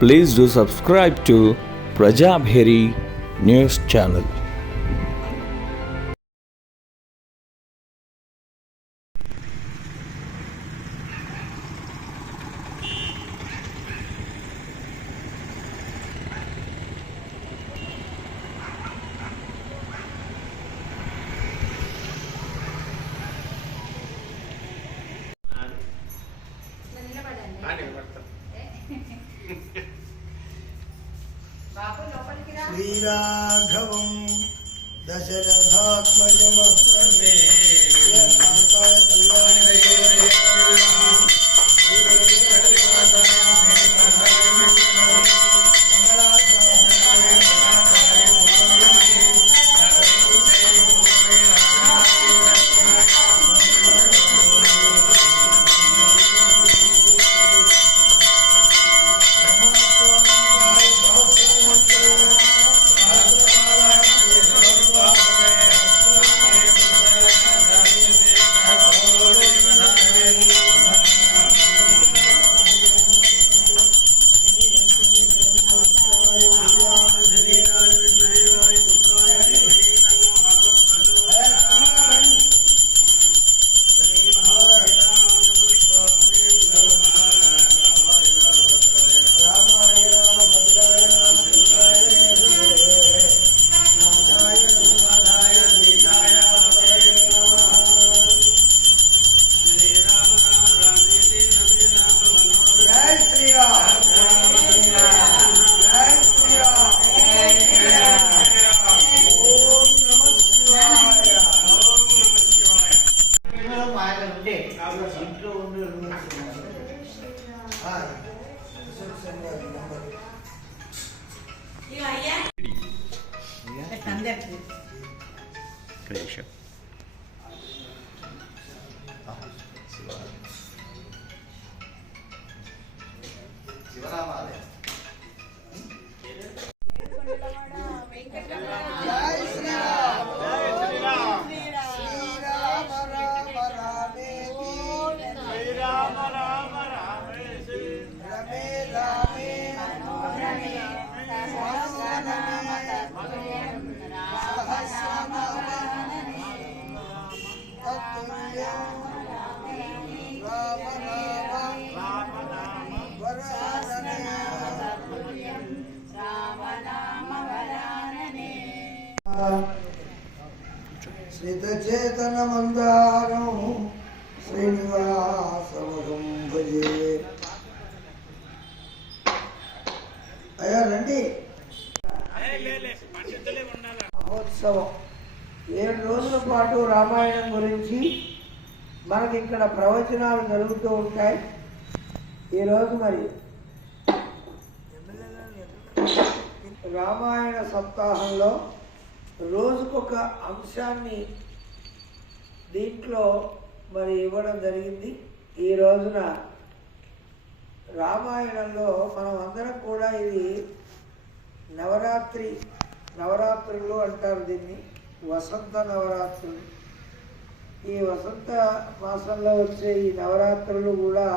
Please do subscribe to Prajabheri News Channel. श्रीराघवं दशरथात्मजमस्तमे कान्ताय శ్రీతచేతన మందారం శ్రీనివాసమహం భజే. అయ్యా రండి. మహోత్సవం 7 రోజుల పాటు రామాయణం గురించి మనకి ఇక్కడ ప్రవచనాలు జరుగుతూ ఉంటాయి. ఈరోజు మరి రామాయణ సప్తాహంలో రోజుకొక అంశాన్ని దీంట్లో మరి ఇవ్వడం జరిగింది. ఈ రోజున రామాయణంలో మనం అందరం కూడా ఇది నవరాత్రులు అంటారు, దీన్ని వసంత నవరాత్రులు. ఈ వసంత మాసంలో వచ్చే ఈ నవరాత్రులు కూడా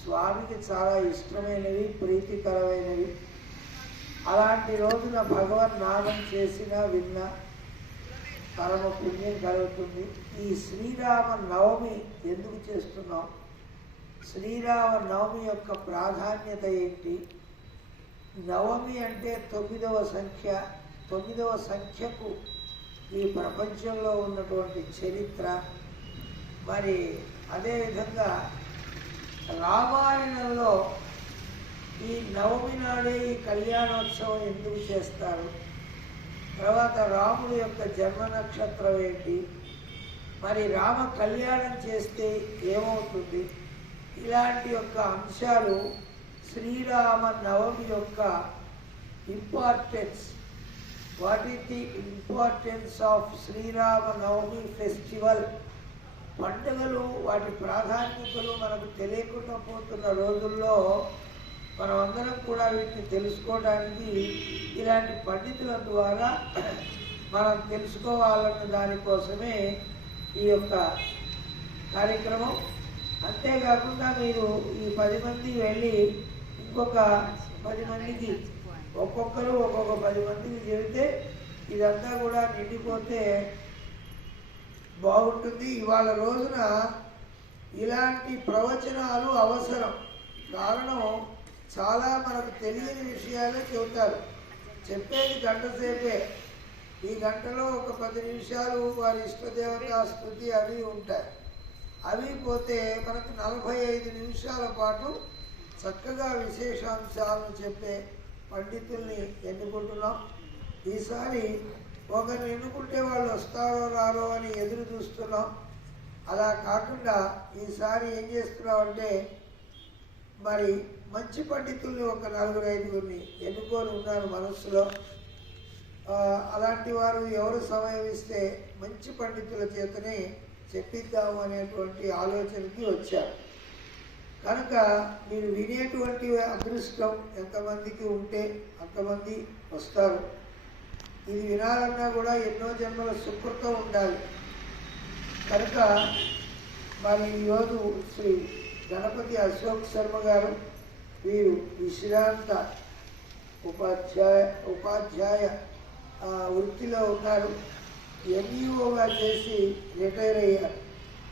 స్వామికి చాలా ఇష్టమైనవి, ప్రీతికరమైనవి. అలాంటి రోజున భగవన్ నామం చేసినా విన్నా పరమ పుణ్యం కలుగుతుంది. ఈ శ్రీరామ నవమి ఎందుకు చేస్తున్నాం? శ్రీరామ నవమి యొక్క ప్రాధాన్యత ఏంటి? నవమి అంటే 9వ సంఖ్య. 9వ సంఖ్యకు ఈ ప్రపంచంలో ఉన్నటువంటి చరిత్ర. మరి అదేవిధంగా రామాయణంలో ఈ నవమి నాడే ఈ కళ్యాణోత్సవం ఎందుకు చేస్తారు? తర్వాత రాముడి యొక్క జన్మ నక్షత్రం ఏంటి? మరి రామ కళ్యాణం చేస్తే ఏమవుతుంది? ఇలాంటి యొక్క అంశాలు శ్రీరామ నవమి యొక్క importance. What is the importance of Srirama Navami festival? పండుగలు వాటి ప్రాధాన్యతలు మనకు తెలియకుండా పోతున్న రోజుల్లో మనం అందరం కూడా వీటిని తెలుసుకోవడానికి ఇలాంటి పండితుల ద్వారా మనం తెలుసుకోవాలన్న దానికోసమే ఈ యొక్క కార్యక్రమం. అంతేకాకుండా మీరు ఈ 10 మంది వెళ్ళి ఇంకొక 10 మందికి ఒక్కొక్కరు ఒక్కొక్క 10 మందికి చెబితే ఇదంతా కూడా నిండిపోతే బాగుంటుంది. ఇవాళ రోజున ఇలాంటి ప్రవచనాలు అవసరం. కారణం చాలా మనకు తెలియని విషయాలే చెబుతారు. చెప్పేది గంట సేపే. ఈ గంటలో ఒక 10 నిమిషాలు వారి ఇష్టదేవతా స్తుతి అవి ఉంటాయి. అవి పోతే మనకు 45 నిమిషాల పాటు చక్కగా విశేషాంశాలను చెప్పే పండితుల్ని ఎన్నుకుంటున్నాం. ఈసారి ఒకరిని ఎన్నుకుంటే వాళ్ళు వస్తారో రారో అని ఎదురు చూస్తున్నాం. అలా కాకుండా ఈసారి ఏం చేస్తున్నామంటే మరి మంచి పండితుల్ని ఒక 4-5 ఎన్నుకొని ఉన్నారు మనస్సులో. అలాంటి వారు ఎవరు సమయం ఇస్తే మంచి పండితుల చేతనే చెప్పిద్దాము అనేటువంటి ఆలోచనకి వచ్చారు. కనుక మీరు వినేటువంటి అదృష్టం ఎంతమందికి ఉంటే అంతమంది వస్తారు. ఇది వినాలన్నా కూడా ఎన్నో జన్మల సుకృతం ఉండాలి. కనుక మరి ఈరోజు శ్రీ గణపతి అశోక్ శర్మ గారు వీరు విశ్రాంత ఉపాధ్యాయ వృత్తిలో ఉన్నారు. ఎంఈఓగా చేసి రిటైర్ అయ్యారు.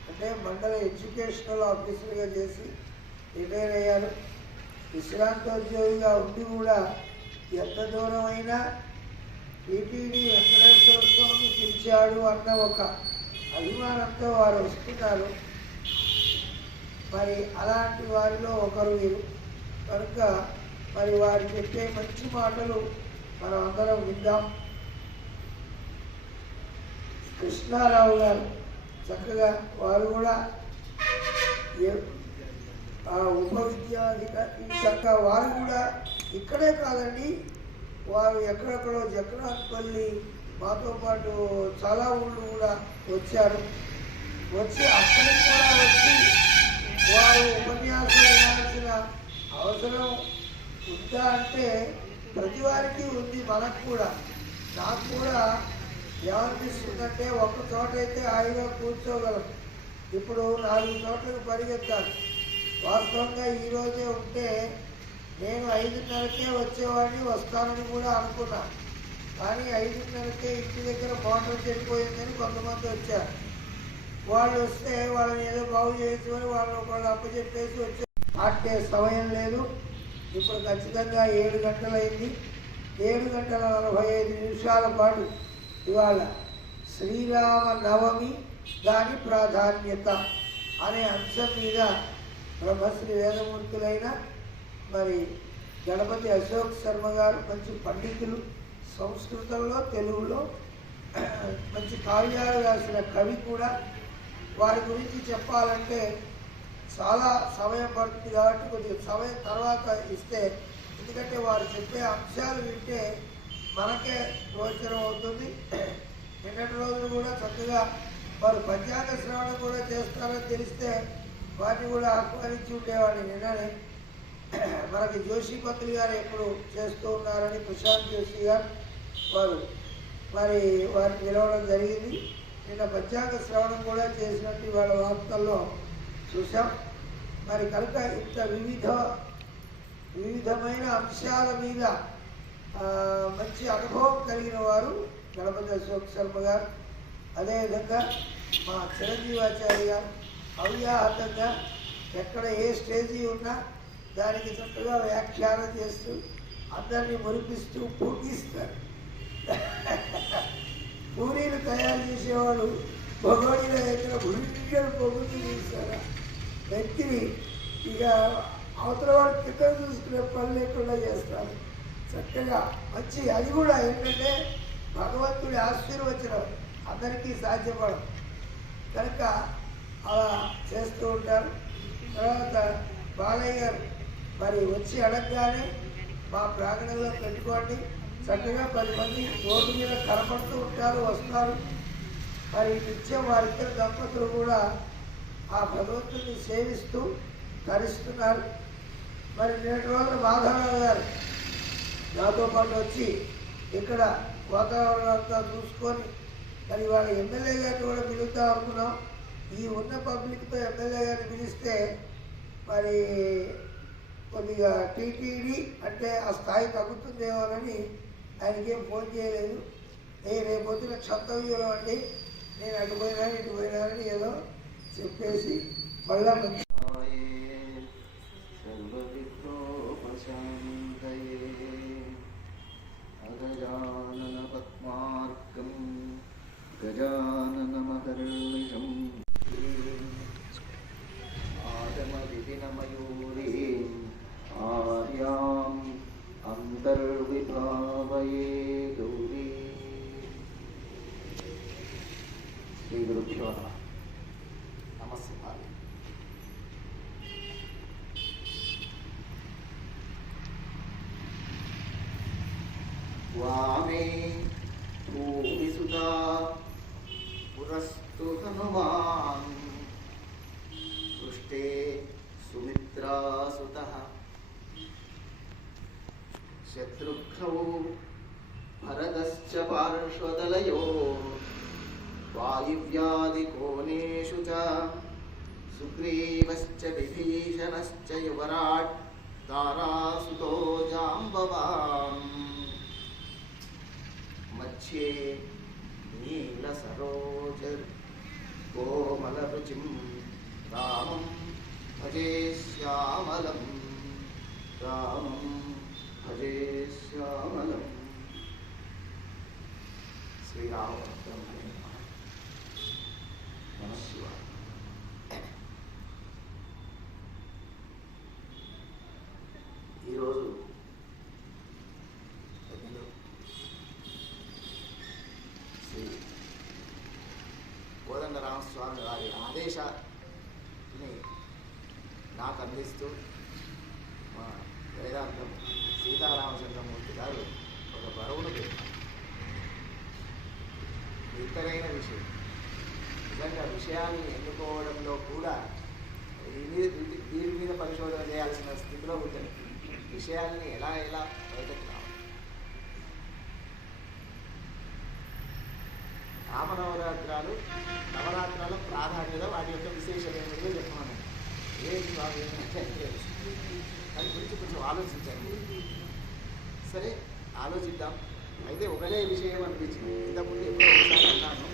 అంటే మండల ఎడ్యుకేషనల్ ఆఫీసర్గా చేసి రిటైర్ అయ్యారు. విశ్రాంతోద్యోగిగా ఉండి కూడా ఎంత దూరం అయినా టీటీడీ వెంకటేశ్వర స్వామి పిలిచాడు అన్న ఒక అభిమానంతో వారు వస్తున్నారు. మరి అలాంటి వారిలో ఒకరు వీరు. కనుక మరి వారు చెప్పే మంచి మాటలు మనం అందరం విందాం. కృష్ణారావు గారు చక్కగా వారు కూడా ఉప విద్యాధికారి చక్కగా వారు కూడా ఇక్కడే కాదండి, వారు ఎక్కడెక్కడో జగన్నాథపల్లి మాతో పాటు చాలా ఊళ్ళు కూడా వచ్చారు. వచ్చి అక్కడికి కూడా వచ్చి వారు ఉపన్యాసం వినాల్సిన అవసరం ఉందా అంటే ప్రతి వారికి ఉంది. మనకు కూడా, నాకు కూడా ఏమనిపిస్తుందంటే ఒక్క చోట అయితే హాయిగా కూర్చోగలం. ఇప్పుడు 4 చోట్లకు పరిగెత్తాలి. వాస్తవంగా ఈరోజే ఉంటే నేను 5:30కే వచ్చేవాడిని, వస్తానని కూడా అనుకున్నా. కానీ 5:30కే ఇంటి దగ్గర మోటార్ చెడిపోయిందని కొంతమంది వచ్చారు. వాళ్ళు వస్తే వాళ్ళని ఏదో బాగు చేసుకొని వాళ్ళు అప్పచెప్పేసి వచ్చారు. ఆటే సమయం లేదు. ఇప్పుడు ఖచ్చితంగా 7 గంటలైంది. 7:45 పాటు ఇవాళ శ్రీరామ నవమి దాని ప్రాధాన్యత అనే అంశం మీద బ్రహ్మశ్రీ వేదమూర్తులైన మరి గణపతి అశోక్ శర్మ గారు మంచి పండితులు, సంస్కృతంలో తెలుగులో మంచి కావ్యాలు రాసిన కవి కూడా. వారి గురించి చెప్పాలంటే చాలా సమయం పడుతుంది కాబట్టి కొద్దిగా సమయం తర్వాత ఇస్తే, ఎందుకంటే వారు చెప్పే అంశాలు వింటే మనకే గోచరం అవుతుంది. నిన్నటి రోజులు కూడా చక్కగా వారు పంచాంగ శ్రవణం కూడా చేస్తారని తెలిస్తే వారిని కూడా ఆహ్వానించి ఉండేవాడిని. నిన్ననే మనకి జోషి పంతులు గారు ఎప్పుడు చేస్తూ ఉన్నారని ప్రశాంత్ జోషి గారు వారిని పిలవడం జరిగింది. నిన్న పంచాంగ శ్రవణం కూడా చేసినట్టు వాళ్ళ వార్తల్లో చూసాం. మరి కనుక ఇంత వివిధమైన అంశాల మీద మంచి అనుభవం కలిగిన వారు గణపతి అశోక్ శర్మ గారు. అదేవిధంగా మా చిరంజీవాచార్య గారు అవ్యాహతంగా ఎక్కడ ఏ స్టేజీ ఉన్నా దానికి చక్కగా వ్యాఖ్యానం చేస్తూ అందరినీ మురిపిస్తూ పూగిస్తారు. పూరీలు తయారు చేసేవాడు భగవాడిలో ఎక్కడ భుజలు పొగుతూ తీస్తారా వ్యక్తిని ఇక అవతల వాడు కింద చూసుకునే పని లేకుండా చేస్తారు. చక్కగా మంచి అది కూడా ఏంటంటే భగవంతుడి ఆశీర్వచనం అందరికీ సాధ్యపడదు కనుక అలా చేస్తూ ఉంటారు. తర్వాత బాలయ్య గారు మరి వచ్చి అడగగానే మా ప్రాంగణంలో పెట్టుకోండి, చక్కగా 10 మంది రోడ్డు మీద కనపడుతూ ఉంటారు, వస్తారు. మరి నిత్యం వారిద్దరు దంపతులు కూడా ఆ భగవంతుడిని సేవిస్తూ తరిస్తున్నారు. మరి నేటి రోజున మాధవరావు గారు నాతో పాటు వచ్చి ఇక్కడ వాతావరణం అంతా చూసుకొని మరి వాళ్ళ ఎమ్మెల్యే గారిని కూడా పిలుద్దాం అనుకున్నాం. ఈ ఉన్న పబ్లిక్తో ఎమ్మెల్యే గారిని పిలిస్తే మరి కొద్దిగా టీటీడీ అంటే ఆ స్థాయి తగ్గుతుందేమోనని ఆయనకేం ఫోన్ చేయలేదు. రేపు పొద్దున క్షంతవ్యంలో అండి నేను అటు పోయినాను ఇటు పోయినానని ఏదో చెప్పేసి మళ్ళా గజాననమహర్నిశం ఆగమవిధినమయూరీం ఆర్యాం అంతర్విభావయే గౌరీ. శ్రీ గురుభ్యో నమః. నమస్కారం. వామే భూమిసుతా పురస్తు హనుమాన్ పృష్ఠే సుమిత్రాసుతః శత్రుఘ్నౌ భరతశ్చ పార్శ్వదలయో వాయువ్యాదికోణేషు చ సుగ్రీవశ్చ విభీషణశ్చ యువరాట్ తారాసుతో జాంబవాన్ మధ్యే నీలసరోజ కోమలరుచిం రామం భజే శ్యామలం రామం భజే శ్యామలం. శ్రీరామభద్రమణే నమః శివాయ. ఈరోజు శ్రీ కోదండరామస్వామి వారి ఆదేశాన్ని నాకు అందిస్తూ మా వేదాంతం సీతారామచంద్రమూర్తి గారు ఒక బరువును పెట్టారు. ఇతరైన విషయం నిజంగా విషయాన్ని ఎన్నుకోవడంలో కూడా దీని మీద పరిశోధన చేయాల్సిన స్థితిలో ఉంటుంది. విషయాల్ని ఎలా బయటకు రావాలి. రామనవరాత్రాలు నవరాత్రాల ప్రాధాన్యత వాటి యొక్క విశేషం ఏమిటో చెప్తున్నాను. ఏది దాని గురించి కొంచెం ఆలోచించండి. సరే ఆలోచిద్దాం. అయితే ఒకటే విషయం అనిపించింది. ఇంతకుముందు ఎప్పుడో ఒకసారి అన్నాను.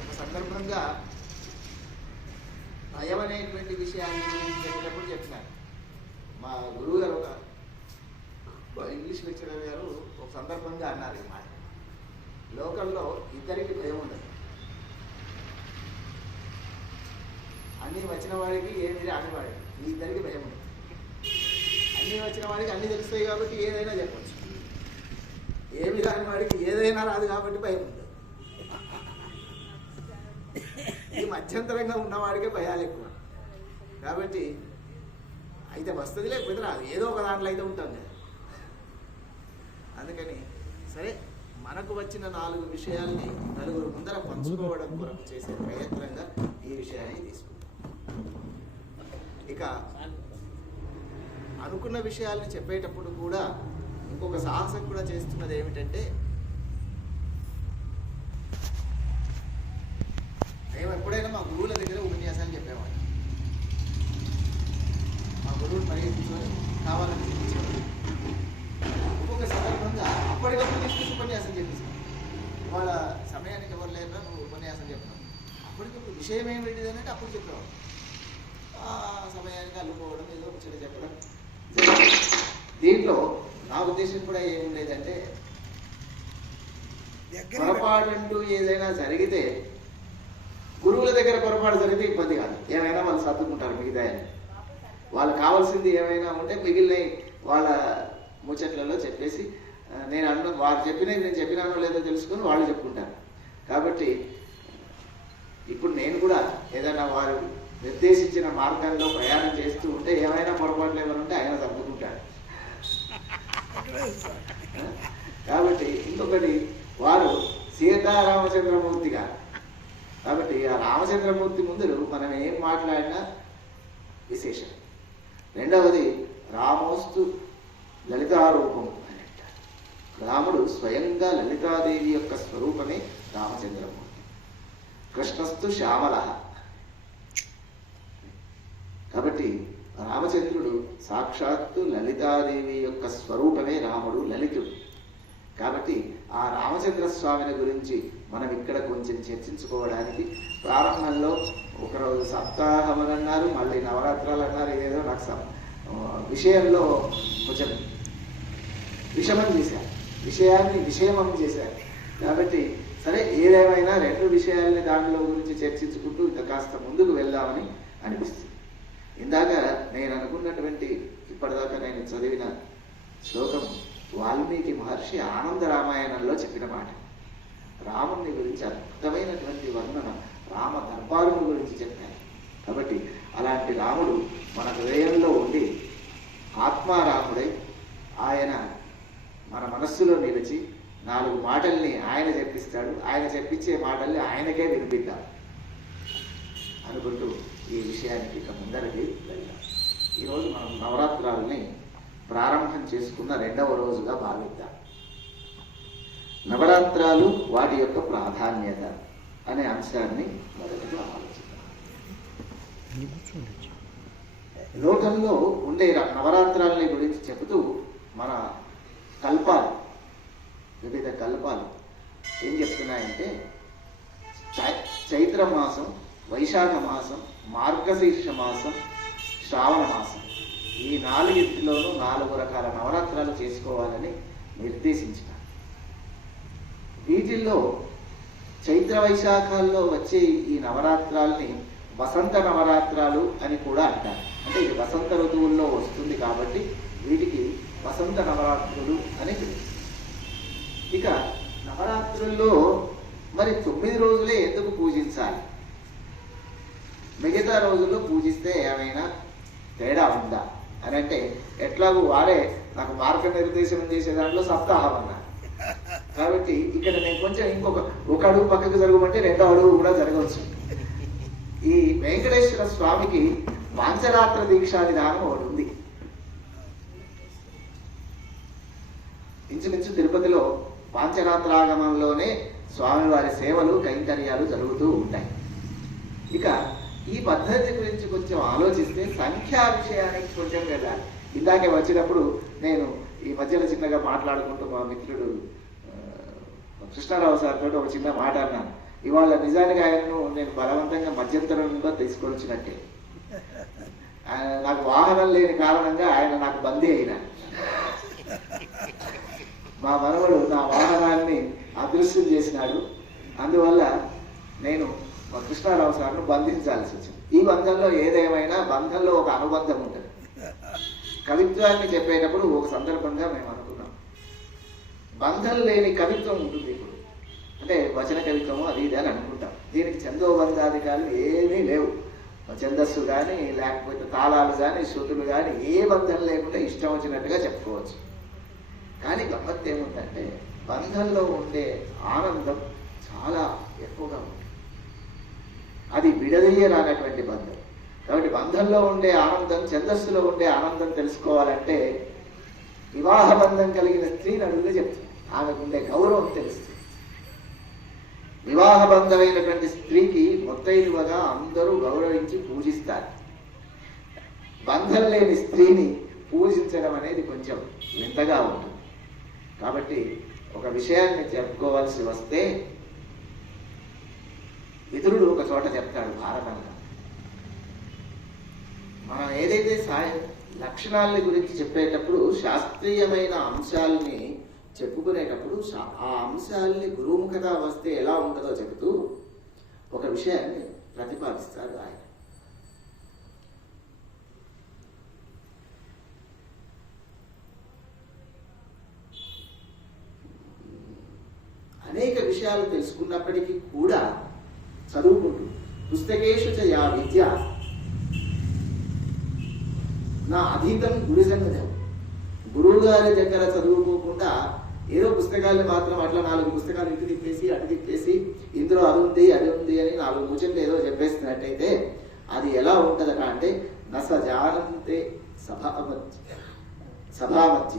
ఒక సందర్భంగా భయం అనేటువంటి విషయాన్ని చెప్పినప్పుడు చెప్పినాను. మా గురువు గారు ఒక ఇంగ్లీష్ లెక్చరర్ గారు ఒక సందర్భంగా అన్నారు ఈ మాట. లోకల్లో ఇద్దరికి భయం ఉండదు. అన్నీ వచ్చిన వాడికి ఏమి రాని వాడికి ఈ ఇద్దరికి భయం ఉండదు. అన్నీ వచ్చిన వాడికి అన్నీ తెలుస్తాయి కాబట్టి ఏదైనా చెప్పచ్చు. ఏమి రాని వాడికి ఏదైనా రాదు కాబట్టి భయం ఉండదు. ఈ మధ్యంతరంగా ఉన్నవాడికే భయాలు ఎక్కువ. కాబట్టి అయితే వస్తుంది లేకపోతే రాదు. ఏదో ఒక దాంట్లో అయితే ఉంటాం కదా. అందుకని సరే మనకు వచ్చిన 4 విషయాల్ని నలుగురు ముందర పంచుకోవడం కొరకు చేసే ప్రయత్నంగా ఈ విషయాన్ని తీసుకుంటాం. ఇక అనుకున్న విషయాల్ని చెప్పేటప్పుడు కూడా ఇంకొక సాహసం కూడా చేస్తున్నది ఏమిటంటే, మేము ఎప్పుడైనా మా గురువుల దగ్గర ఉపన్యాసాలు చెప్పేవాళ్ళం. మా గురువులు పరిగెత్తుకొని కావాలని చెప్పించేవాళ్ళు. ఇంకొక సందర్భంగా అప్పటికప్పుడు తీసుకొచ్చి ఉపన్యాసం చెప్పేసాం. ఇవాళ సమయానికి ఎవరు లేరా నువ్వు ఉపన్యాసం చెప్తావు. అప్పటికప్పుడు విషయం ఏమిటిది అంటే అప్పుడు చెప్పేవాడు. ఆ సమయానికి అల్లుకోవడం ఏదో ముచ్చట చెప్పడం. దీంట్లో నా ఉద్దేశం కూడా ఏం లేదంటే, పొరపాటు ఏదైనా జరిగితే గురువుల దగ్గర పొరపాటు జరిగితే ఇబ్బంది కాదు. ఏమైనా వాళ్ళు సర్దుకుంటారు. మిగతా వాళ్ళకి కావాల్సింది ఏమైనా ఉంటే మిగిలిన వాళ్ళ ముచ్చట్లలో చెప్పేసి వారు చెప్పినది నేను చెప్పినానో లేదో తెలుసుకొని వాళ్ళు చెప్పుకుంటారు. కాబట్టి ఇప్పుడు నేను కూడా ఏదైనా వారు నిర్దేశించిన మార్గంలో ప్రయాణం చేస్తూ ఉంటే ఏమైనా పొరపాట్లు ఏమైనా ఉంటే ఆయన సర్దుకుంటాడు. కాబట్టి ఇంకొకటి, వారు సీతారామచంద్రమూర్తి గారు కాబట్టి ఆ రామచంద్రమూర్తి ముందు మనం ఏం మాట్లాడినా విశేషం. రెండవది, రామోస్తు లలితారూపం అని అంటారు. రాముడు స్వయంగా లలితాదేవి యొక్క స్వరూపమే రామచంద్రమూర్తి. కృష్ణస్తు శ్యామల. కాబట్టి రామచంద్రుడు సాక్షాత్తు లలితాదేవి యొక్క స్వరూపమే రాముడు, లలితుడు. కాబట్టి ఆ రామచంద్ర స్వామిని గురించి మనం ఇక్కడ కొంచెం చర్చించుకోవడానికి ప్రారంభంలో ఒకరోజు సప్తాహములు అన్నారు, మళ్ళీ నవరాత్రాలు అన్నారు. ఇదేదో నాకు విషయంలో కొంచెం విషమం చేశారు, విషయాన్ని విషయమం చేశారు. కాబట్టి సరే, ఏదేమైనా రెండు విషయాల్ని దానిలో గురించి చర్చించుకుంటూ ఇంకా కాస్త ముందుకు వెళ్దామని అనిపిస్తుంది. ఇందాక నేను అనుకున్నటువంటి ఇప్పటిదాకా నేను చదివిన శ్లోకం వాల్మీకి మహర్షి ఆనంద రామాయణంలో చెప్పిన మాట. రాముని గురించి అద్భుతమైనటువంటి వర్ణన రామ దర్బారుని గురించి చెప్పారు. కాబట్టి అలాంటి రాముడు మన హృదయంలో ఉండి ఆత్మారాముడై ఆయన మన మనస్సులో నిలిచి 4 మాటల్ని ఆయన చెప్పిస్తాడు. ఆయన చెప్పించే మాటల్ని ఆయనకే వినిపిద్దాం అనుకుంటూ ఈ విషయానికి ఇక ముందరికి వెళ్దాం. ఈరోజు మనం నవరాత్రాలని ప్రారంభం చేసుకున్న 2వ రోజుగా భావిద్దాం. నవరాత్రాలు వాటి యొక్క ప్రాధాన్యత అనే అంశాన్ని మొదటగా ఆలోచిద్దాం. లోకంలో ఉండే నవరాత్రాలని గురించి చెబుతూ మన కల్పాలు, వివిధ కల్పాలు ఏం చెప్తున్నాయంటే చైత్ర మాసం, వైశాఖ మాసం, మార్గశీర్ష మాసం, శ్రావణ మాసం, ఈ 4 రకాల నవరాత్రాలు చేసుకోవాలని నిర్దేశించారు. వీటిల్లో చైత్ర వైశాఖాల్లో వచ్చే ఈ నవరాత్రాల్ని వసంత నవరాత్రాలు అని కూడా అంటారు. అంటే ఇది వసంత ఋతువుల్లో వస్తుంది కాబట్టి వీటికి వసంత నవరాత్రులు అని పిలుస్తారు. ఇక నవరాత్రుల్లో మరి 9 రోజులే ఎందుకు పూజించాలి? మిగతా రోజుల్లో పూజిస్తే ఏమైనా తేడా ఉందా అని అంటే, ఎట్లాగూ వారే నాకు మార్గనిర్దేశం చేసే దాంట్లో సప్తాహం అన్నారు. కాబట్టి ఇక్కడ నేను కొంచెం ఒక అడుగు పక్కకు జరగమంటే 2వ అడుగు కూడా జరగవచ్చు. ఈ వెంకటేశ్వర స్వామికి పాంచరాత్ర దీక్షా విధానం ఒకటి ఉంది. ఇంచుమించు తిరుపతిలో పాంచరాత్రాగమంలోనే స్వామివారి సేవలు, కైంకర్యాలు జరుగుతూ ఉంటాయి. ఇక ఈ పద్ధతి గురించి కొంచెం ఆలోచిస్తే సంఖ్యా విషయానికి కొంచెం వెళ్ళాలి. ఇందాకే వచ్చినప్పుడు నేను ఈ మధ్యలో చిన్నగా మాట్లాడుకుంటూ మా మిత్రుడు కృష్ణారావు సార్ తోటి ఒక చిన్న మాట అన్నాను. ఇవాళ నిజానికి ఆయనను నేను బలవంతంగా మధ్యంతరంలో తీసుకొచ్చినట్టే. నాకు వాహనం లేని కారణంగా ఆయన నాకు బందీ అయినా. మా మనవడు నా వాహనాన్ని అదృశ్యం చేసినాడు. అందువల్ల నేను మా కృష్ణారావు సార్ను బంధించాల్సి వచ్చింది. ఈ బంధంలో ఏదేమైనా బంధంలో ఒక అనుబంధం ఉంటుంది. కవిత్వాన్ని చెప్పేటప్పుడు ఒక సందర్భంగా మేము అనుకున్నాం, బంధం లేని కవిత్వం ఉంటుంది. ఇప్పుడు అంటే వచన కవిత్వము అది ఇది అని అనుకుంటాం. దీనికి ఛందోబంధాధికారులు ఏమీ లేవు. ఛందస్సు కానీ, లేకపోతే తాళాలు కానీ, శృతులు కానీ, ఏ బంధం లేకుండా ఇష్టం వచ్చినట్టుగా చెప్పుకోవచ్చు. కానీ గమ్మత్తు ఏముందంటే, బంధంలో ఉండే ఆనందం చాలా ఎక్కువగా ఉంటుంది. అది విడదీయరానటువంటి బంధం. కాబట్టి బంధంలో ఉండే ఆనందం, ఛందస్సులో ఉండే ఆనందం తెలుసుకోవాలంటే వివాహ బంధం కలిగిన స్త్రీని అడుగుతే చెప్తుంది. ఆమెకు ఉండే గౌరవం తెలుస్తుంది. వివాహ బంధమైనటువంటి స్త్రీకి మొత్తైదువగా అందరూ గౌరవించి పూజిస్తారు. బంధం లేని స్త్రీని పూజించడం అనేది కొంచెం వింతగా ఉంటుంది. కాబట్టి ఒక విషయాన్ని చెప్పుకోవాల్సి వస్తే, విదురుడు ఒక చోట చెప్తాడు భారతంలో, మనం ఏదైతే లక్షణాలని గురించి చెప్పేటప్పుడు శాస్త్రీయమైన అంశాలని చెప్పుకునేటప్పుడు ఆ అంశాలని గురుముఖత వస్తే ఎలా ఉంటుందో చెబుతూ ఒక విషయాన్ని ప్రతిపాదిస్తారు ఆయన. అనేక విషయాలు తెలుసుకున్నప్పటికీ కూడా చదువుకుంటూ పుస్తకేషు చ యా విద్య నా అధీతం గురు సన్నిధం, గురువు గారి దగ్గర చదువుకోకుండా ఏదో పుస్తకాలు మాత్రం అట్లా 4 పుస్తకాలు ఇటు తిప్పేసి అటు తిప్పేసి ఇందులో అది ఉంది అది ఉంది అని 4 ముచ్చట్లు ఏదో చెప్పేస్తున్నట్టయితే అది ఎలా ఉంటుందట అంటే, నస జానంతే సభామధ్య,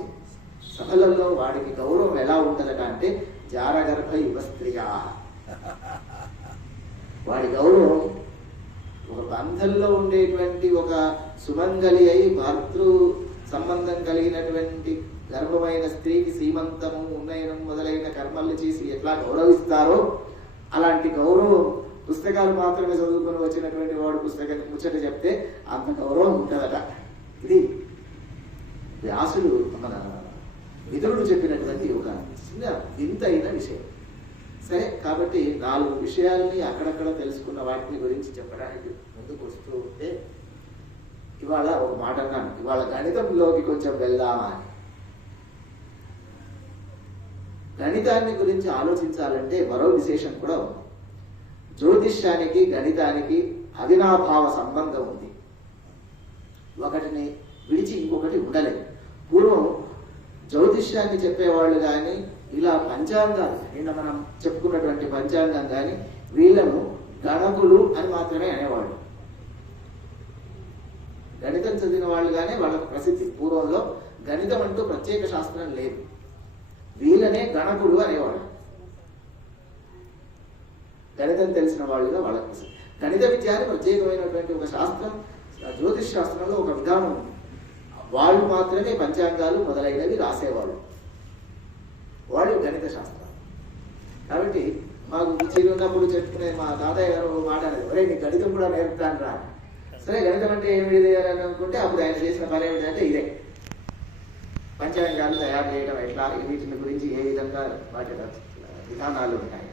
సభలలో వాడికి గౌరవం ఎలా ఉంటుందట అంటే, జారగర్భ యువ స్త్రీయా, వాడి గౌరవం ఒక బంధంలో ఉండేటువంటి ఒక సుమంగళి అయి భర్తృ సంబంధం కలిగినటువంటి గర్భమైన స్త్రీకి సీమంతము ఉన్నయనం మొదలైన కర్మల్ని చేసి ఎట్లా గౌరవిస్తారో అలాంటి గౌరవం పుస్తకాలు మాత్రమే చదువుకొని వచ్చినటువంటి వాడు పుస్తకం ముచ్చట చెప్తే అంత గౌరవం ఉంటుందట. ఇది వ్యాసుడు మన మిత్రుడు చెప్పినటువంటి ఒక చిన్న వింతైన విషయం. సరే, కాబట్టి 4 విషయాల్ని అక్కడక్కడ తెలుసుకున్న వాటిని గురించి చెప్పడానికి ముందుకు వస్తూ ఉంటే ఇవాళ ఒక మాట అన్నాను, ఇవాళ గణితంలోకి కొంచెం వెళ్దామా అని. గణితాన్ని గురించి ఆలోచించాలంటే మరో విశేషం కూడా ఉంది. జ్యోతిష్యానికి గణితానికి అవినాభావ సంబంధం ఉంది. ఒకటిని విడిచి ఇంకొకటి ఉండలేదు. పూర్వం జ్యోతిష్యాన్ని చెప్పేవాళ్ళు కానీ ఇలా పంచాంగాలు, నిన్న మనం చెప్పుకున్నటువంటి పంచాంగం కానీ వీళ్ళను గణకులు అని మాత్రమే అనేవాళ్ళు. గణితం చదివిన వాళ్ళు కానీ వాళ్ళకు ప్రసిద్ధి. పూర్వంలో గణితం అంటూ ప్రత్యేక శాస్త్రం లేదు, వీళ్ళనే గణకులు అనేవాళ్ళు. గణితం తెలిసిన వాళ్ళుగా వాళ్ళకు ప్రసిద్ధి. గణిత విద్య అని ప్రత్యేకమైనటువంటి ఒక శాస్త్రం, జ్యోతిష్ శాస్త్రంలో ఒక విధానం ఉంది. వాళ్ళు మాత్రమే పంచాంగాలు మొదలైనవి రాసేవాళ్ళు, వాళ్ళు గణిత శాస్త్రం. కాబట్టి మాకు చిరున్నప్పుడు చెప్పుకునే మా తాతయ్య గారు మాట్లాడేది, ఒరే నీ గణితం కూడా నేర్పుతాను రా. సరే, గణితం అంటే ఏమిటి అని అనుకుంటే అప్పుడు ఆయన చేసిన పని ఏమిటంటే ఇదే, పంచాంగాలు తయారు చేయడం ఎట్లా, వీటిని గురించి ఏ విధంగా వాటి విధానాలు ఉంటాయి.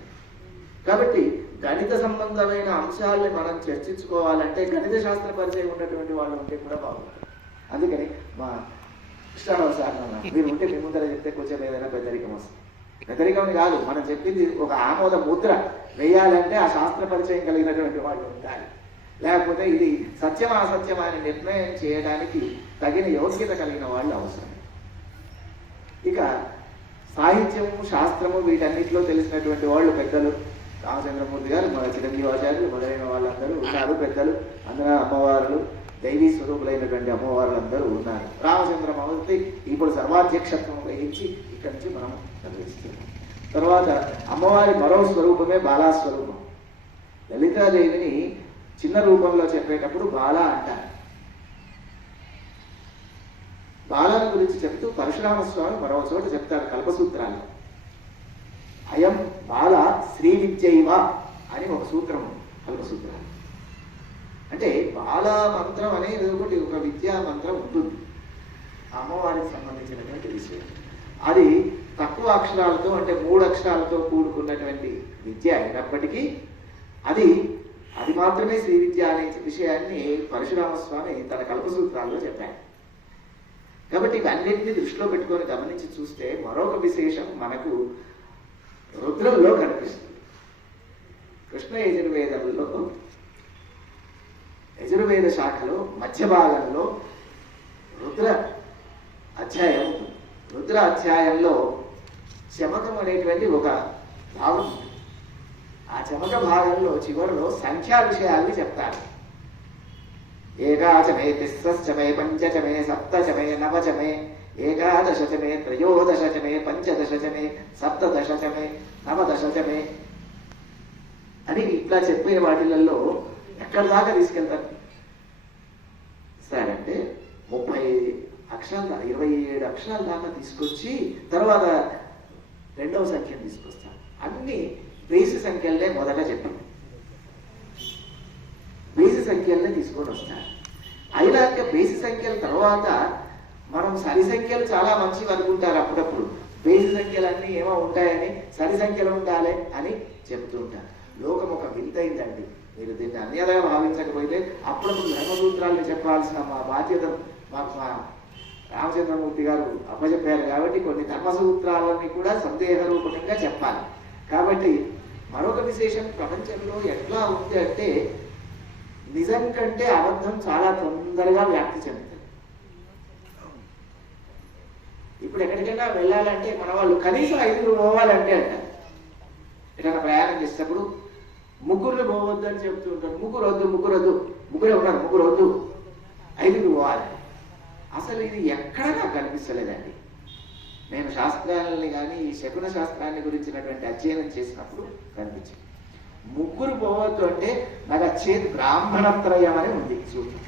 కాబట్టి గణిత సంబంధమైన అంశాలని మనం చర్చించుకోవాలంటే గణిత శాస్త్ర పరిచయం ఉన్నటువంటి వాళ్ళు ఉంటే కూడా బాగుంటుంది. అందుకని మా కృష్ణారావు సార్ మీరు ఉంటే మీ ముందర చెప్తే కొంచెం ఏదైనా పెద్దరికం వస్తుంది. పెద్దరికం కాదు, మనం చెప్పింది ఒక ఆమోద ముద్ర వేయాలంటే ఆ శాస్త్ర పరిచయం కలిగినటువంటి వాళ్ళు ఉండాలి. లేకపోతే ఇది సత్యమా అసత్యమా అని నిర్ణయం చేయడానికి తగిన యోగ్యత కలిగిన వాళ్ళు అవసరం. ఇక సాహిత్యము, శాస్త్రము వీటన్నిటిలో తెలిసినటువంటి వాళ్ళు పెద్దలు, రామచంద్రమూర్తి గారు, మన చిరంజీవాచార్యులు మొదలైన వాళ్ళందరూ ఉన్నారు. పెద్దలు అందరూ అమ్మవార్లు, దైవీ స్వరూపులైనటువంటి అమ్మవార్లందరూ ఉన్నారు. రామచంద్రమూర్తి ఇప్పుడు సర్వాధ్యక్షత్వం వహించి ఇక్కడి నుంచి మనం నిర్వహిస్తున్నాం. తర్వాత అమ్మవారి మరో స్వరూపమే బాలాస్వరూపం. లలితాదేవిని చిన్న రూపంలో చెప్పేటప్పుడు బాల అంటారు. బాలను గురించి చెప్తూ పరశురామస్వామి మరో చోట చెప్తారు కల్పసూత్రాలు. అయం బాల శ్రీ విద్యైవ అని ఒక సూత్రం కల్పసూత్రాలు. అంటే బాల మంత్రం అనేది ఒకటి, ఒక విద్యా మంత్రం ఉంటుంది అమ్మవారికి సంబంధించినటువంటి విషయం. అది తక్కువ అక్షరాలతో, అంటే 3 అక్షరాలతో కూడుకున్నటువంటి విద్య అయినప్పటికీ అది మాత్రమే శ్రీ విద్య అనే విషయాన్ని పరశురామస్వామి తన కల్పసూత్రాల్లో చెప్పారు. కాబట్టి ఇవన్నింటినీ దృష్టిలో పెట్టుకొని గమనించి చూస్తే మరొక విశేషం మనకు రుద్రంలో కనిపిస్తుంది. కృష్ణ యజుర్వేదంలో, యజుర్వేద శాఖలో మధ్య భాగంలో రుద్ర అధ్యాయం ఉంటుంది. రుద్ర అధ్యాయంలో చమకం అనేటువంటి ఒక భాగం ఉంది. ఆ చమక భాగంలో చివరిలో సంఖ్యా విషయాల్ని చెప్తారు. ఏకాచమే తిస్సమే పంచచమే సప్తచమే నవచమే ఏకాదశచమే త్రయోదశచమే పంచదశచమే సప్తదశచమే నవదశచమే అని ఇట్లా చెప్పిన వాటిలలో ఎక్కడి దాకా తీసుకెళ్తారు సార్ అంటే 30 అక్షరాలు 27 అక్షరాల దాకా తీసుకొచ్చి తర్వాత 2వ సంఖ్యను తీసుకొస్తారు. అన్ని బేసి సంఖ్యలనే మొదట చెప్పింది, బేసి సంఖ్యలనే తీసుకొని వస్తారు. అయినాక బేసి సంఖ్యల తర్వాత మనం సరి సంఖ్యలు చాలా మంచివి అనుకుంటారు. అప్పుడప్పుడు బేసి సంఖ్యలన్నీ ఏమో ఉంటాయని సరి సంఖ్యలు ఉండాలి అని చెప్తూ ఉంటారు. లోకం ఒక వింతైందండి. మీరు దీన్ని అన్యదా భావించకపోతే అప్పుడప్పుడు ధర్మసూత్రాలను చెప్పాల్సిన మా బాధ్యత మాకు మా రామచంద్రమూర్తి గారు అప్పచెప్పారు. కాబట్టి కొన్ని ధర్మసూత్రాలని కూడా సందేహ రూపకంగా చెప్పాలి. కాబట్టి మరొక విశేషం ప్రపంచంలో ఎట్లా ఉంది అంటే నిజం కంటే అబద్ధం చాలా తొందరగా వ్యాప్తి చెందుతుంది. ఇప్పుడు ఎక్కడికైనా వెళ్ళాలంటే మన వాళ్ళు కనీసం 5 పోవాలంటే అంటారు. ఎక్కడైనా ప్రయాణం చేసేటప్పుడు 3 పోవద్దు అని చెప్తూ ఉంటారు. 3 వద్దు, 3 వద్దు, 3 ఉన్నారు, 3 వద్దు, 5 పోవాలి. అసలు ఇది ఎక్కడ నాకు కనిపిస్తలేదండి. నేను శాస్త్రాలని కానీ ఈ శకున శాస్త్రాన్ని గురించినటువంటి అధ్యయనం చేసినప్పుడు కనిపించింది. ముగ్గురు పోవద్దు అంటే నాకు చేతి బ్రాహ్మణత్రయం అని ఉంది సూత్రం.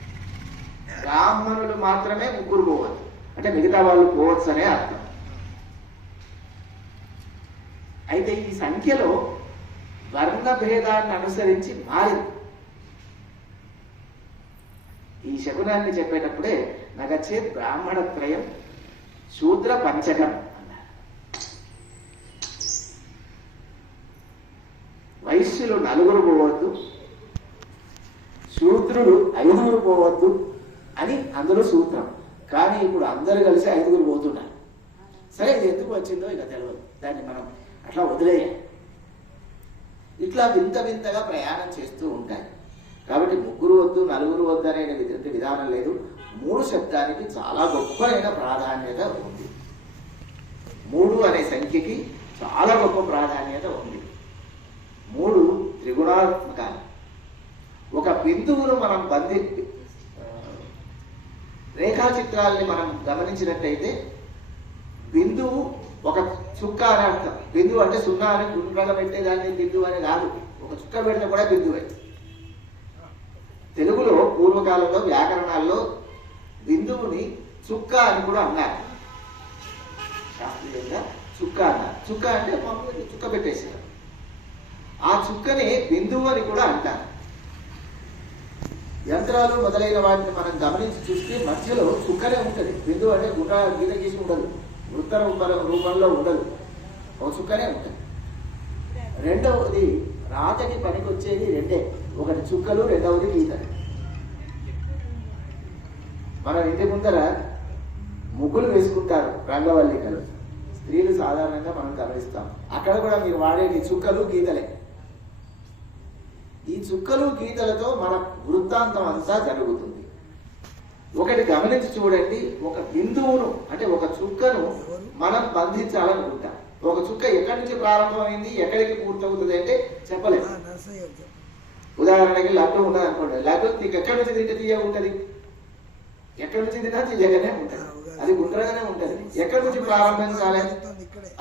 బ్రాహ్మణులు మాత్రమే ముగ్గురు పోవద్దు అంటే మిగతా వాళ్ళు పోవచ్చు అనే అర్థం. అయితే ఈ సంఖ్యలో వర్ణ భేదాన్ని అనుసరించి మారింది. ఈ శకునాన్ని చెప్పేటప్పుడే నగచేత్ బ్రాహ్మణత్రయం శూద్ర పంచకం అన్నారు. వైశ్యులు 4 పోవద్దు, శూద్రులు 5 పోవద్దు అని అందులో సూత్రం. కానీ ఇప్పుడు అందరూ కలిసి 5 పోతున్నారు. సరే, ఇది ఎందుకు వచ్చిందో ఇక తెలియదు, దాన్ని మనం అట్లా వదిలేయాలి. ఇట్లా వింత వింతగా ప్రయాణం చేస్తూ ఉంటాయి. కాబట్టి 3 వద్దు 4 వద్దు అనే విధానం లేదు. 3 శబ్దానికి చాలా గొప్పైన ప్రాధాన్యత ఉంది. 3 అనే సంఖ్యకి చాలా గొప్ప ప్రాధాన్యత ఉంది. 3 త్రిగుణాత్మకాలు. ఒక బిందువును మనం రేఖాచిత్రాల్ని మనం గమనించినట్టయితే బిందువు ఒక చుక్క అని అర్థం. బిందువు అంటే 0 అని గుండ్రగా పెట్టేదాన్ని బిందువు అని కాదు. ఒక చుక్క పెడితే కూడా బిందువే. తెలుగులో పూర్వకాలంలో వ్యాకరణాల్లో బిందువుని చుక్క అని కూడా అన్నారు. శాస్త్రీయంగా చుక్క అన్నారు. చుక్క అంటే మామూలుగా చుక్క పెట్టేసారు. ఆ చుక్కని బిందువు అని కూడా అంటారు. యంత్రాలు మొదలైన వాటిని మనం గమనించి చూస్తే మధ్యలో చుక్కనే ఉంటుంది. బిందువు అంటే గుండ్ర గీత గీసి ఉండదు, వృత్త రూపంలో ఉండదు, ఒక చుక్కనే ఉంటుంది. రెండవది రాతకి పనికొచ్చేది 2, ఒకటి చుక్కలు, రెండవది గీతలు. మన ఇంటి ముందర ముగ్గులు వేసుకుంటారు, రంగవల్లికలు. స్త్రీలు సాధారణంగా మనం గమనిస్తాం. అక్కడ కూడా మీరు వాడేది చుక్కలు, గీతలే. ఈ చుక్కలు గీతలతో మన వృత్తాంతం అంతా జరుగుతుంది. ఒకటి గమనించి చూడండి, ఒక బిందువును అంటే ఒక చుక్కను మనం బంధించాలనుకుంటాం. ఒక చుక్క ఎక్కడి నుంచి ప్రారంభమైంది, ఎక్కడికి పూర్తవుతుంది అంటే చెప్పలేదు. ఉదాహరణకి లడ్డు ఉన్నది అనుకోండి, లడ్డు ఎక్కడి నుంచి తింటే తీయ ఉంటుంది, ఎక్కడి నుంచి తిన్నా తీయగానే ఉంటుంది, అది గుండ్రగానే ఉంటుంది. ఎక్కడి నుంచి ప్రారంభించాలి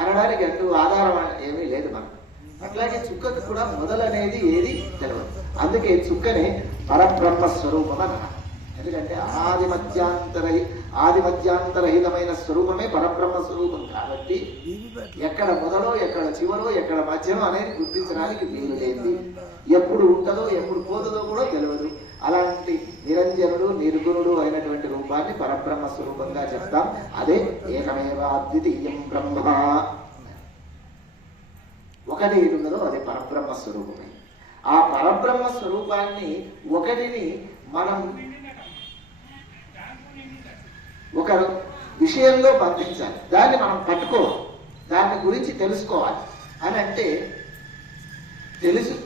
అనడానికి అంటూ ఆధారం ఏమీ లేదు మనకు. అట్లాగే చుక్కకు కూడా మొదలనేది ఏది తెలియదు. అందుకే చుక్కనే పరబ్రహ్మ స్వరూపం అన్నారు. ఎందుకంటే ఆది మధ్యాంతరహితమైన స్వరూపమే పరబ్రహ్మ స్వరూపం. కాబట్టి ఎక్కడ మొదలో, ఎక్కడ చివరో, ఎక్కడ మధ్యలో అనేది గుర్తించడానికి వీలు లేదు. ఎప్పుడు ఉంటుందో ఎప్పుడు పోతుందో కూడా తెలియదు. అలాంటి నిరంజనుడు, నిర్గుణుడు అయినటువంటి రూపాన్ని పరబ్రహ్మ స్వరూపంగా చెప్తాం. అదే ఏకమేవ అద్వితీయం బ్రహ్మ. ఒకటి ఏది ఉన్నదో అదే పరబ్రహ్మ స్వరూపమే. ఆ పరబ్రహ్మ స్వరూపాన్ని ఒకటిని మనం ఒక విషయంలో బంధించాలి, దాన్ని మనం పట్టుకోవాలి, దాని గురించి తెలుసుకోవాలి. అని అంటే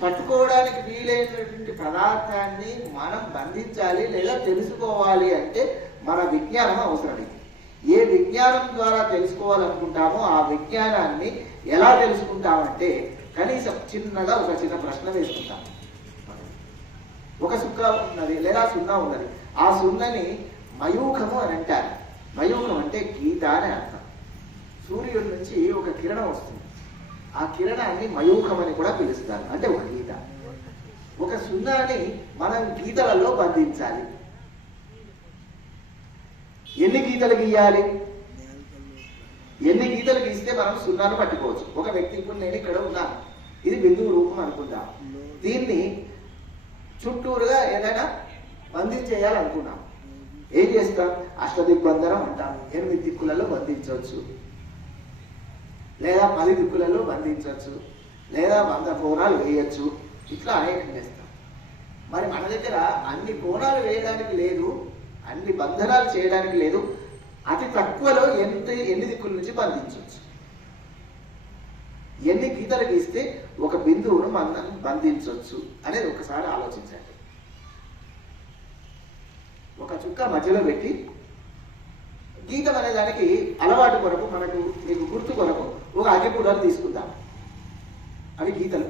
పట్టుకోవడానికి వీలైనటువంటి పదార్థాన్ని మనం బంధించాలి లేదా తెలుసుకోవాలి అంటే మన విజ్ఞానం అవసరం. ఏ విజ్ఞానం ద్వారా తెలుసుకోవాలనుకుంటామో ఆ విజ్ఞానాన్ని ఎలా తెలుసుకుంటామంటే కనీసం చిన్నగా ఒక చిన్న ప్రశ్న వేసుకుంటాం. ఒక సుక్క ఉన్నది లేదా 0 ఉన్నది. ఆ 0ని మయూఖము అని అంటారు. మయూఖం అంటే గీత అని అర్థం. సూర్యుడి నుంచి ఒక కిరణం వస్తుంది, ఆ కిరణాన్ని మయూఖం అని కూడా పిలుస్తారు. అంటే ఒక గీత. ఒక 0ని మనం గీతలలో బంధించాలి. ఎన్ని గీతలు గీయాలి? ఎన్ని గీతలు గీస్తే మనం 0ను పట్టుకోవచ్చు. ఒక వ్యక్తి, ఇప్పుడు నేను ఇక్కడ ఉన్నాను, ఇది బిందువు రూపం అనుకుందాం. దీన్ని చుట్టూరుగా ఏదైనా బంధించేయాలనుకున్నాం. ఏం చేస్తాం? అష్టదిగ్బంధనం అంటాం. 8 దిక్కులలో బంధించవచ్చు, లేదా 10 దిక్కులలో బంధించవచ్చు, లేదా 100 కోణాలు వేయచ్చు. ఇట్లా అనేకం చేస్తాం. మరి మన దగ్గర అన్ని కోణాలు వేయడానికి లేదు, అన్ని బంధనాలు చేయడానికి లేదు. అతి తక్కువలో ఎన్ని దిక్కుల నుంచి బంధించవచ్చు, ఎన్ని గీతలు గీస్తే ఒక బిందువును మనం బంధించవచ్చు అనేది ఒకసారి ఆలోచించండి. ఒక చుక్క మధ్యలో పెట్టి గీతం అనే దానికి అలవాటు కొరకు, మనకు మీకు గుర్తు కొరకు ఒక అగ్గిపుల్లలు తీసుకుందాం. అవి గీతలు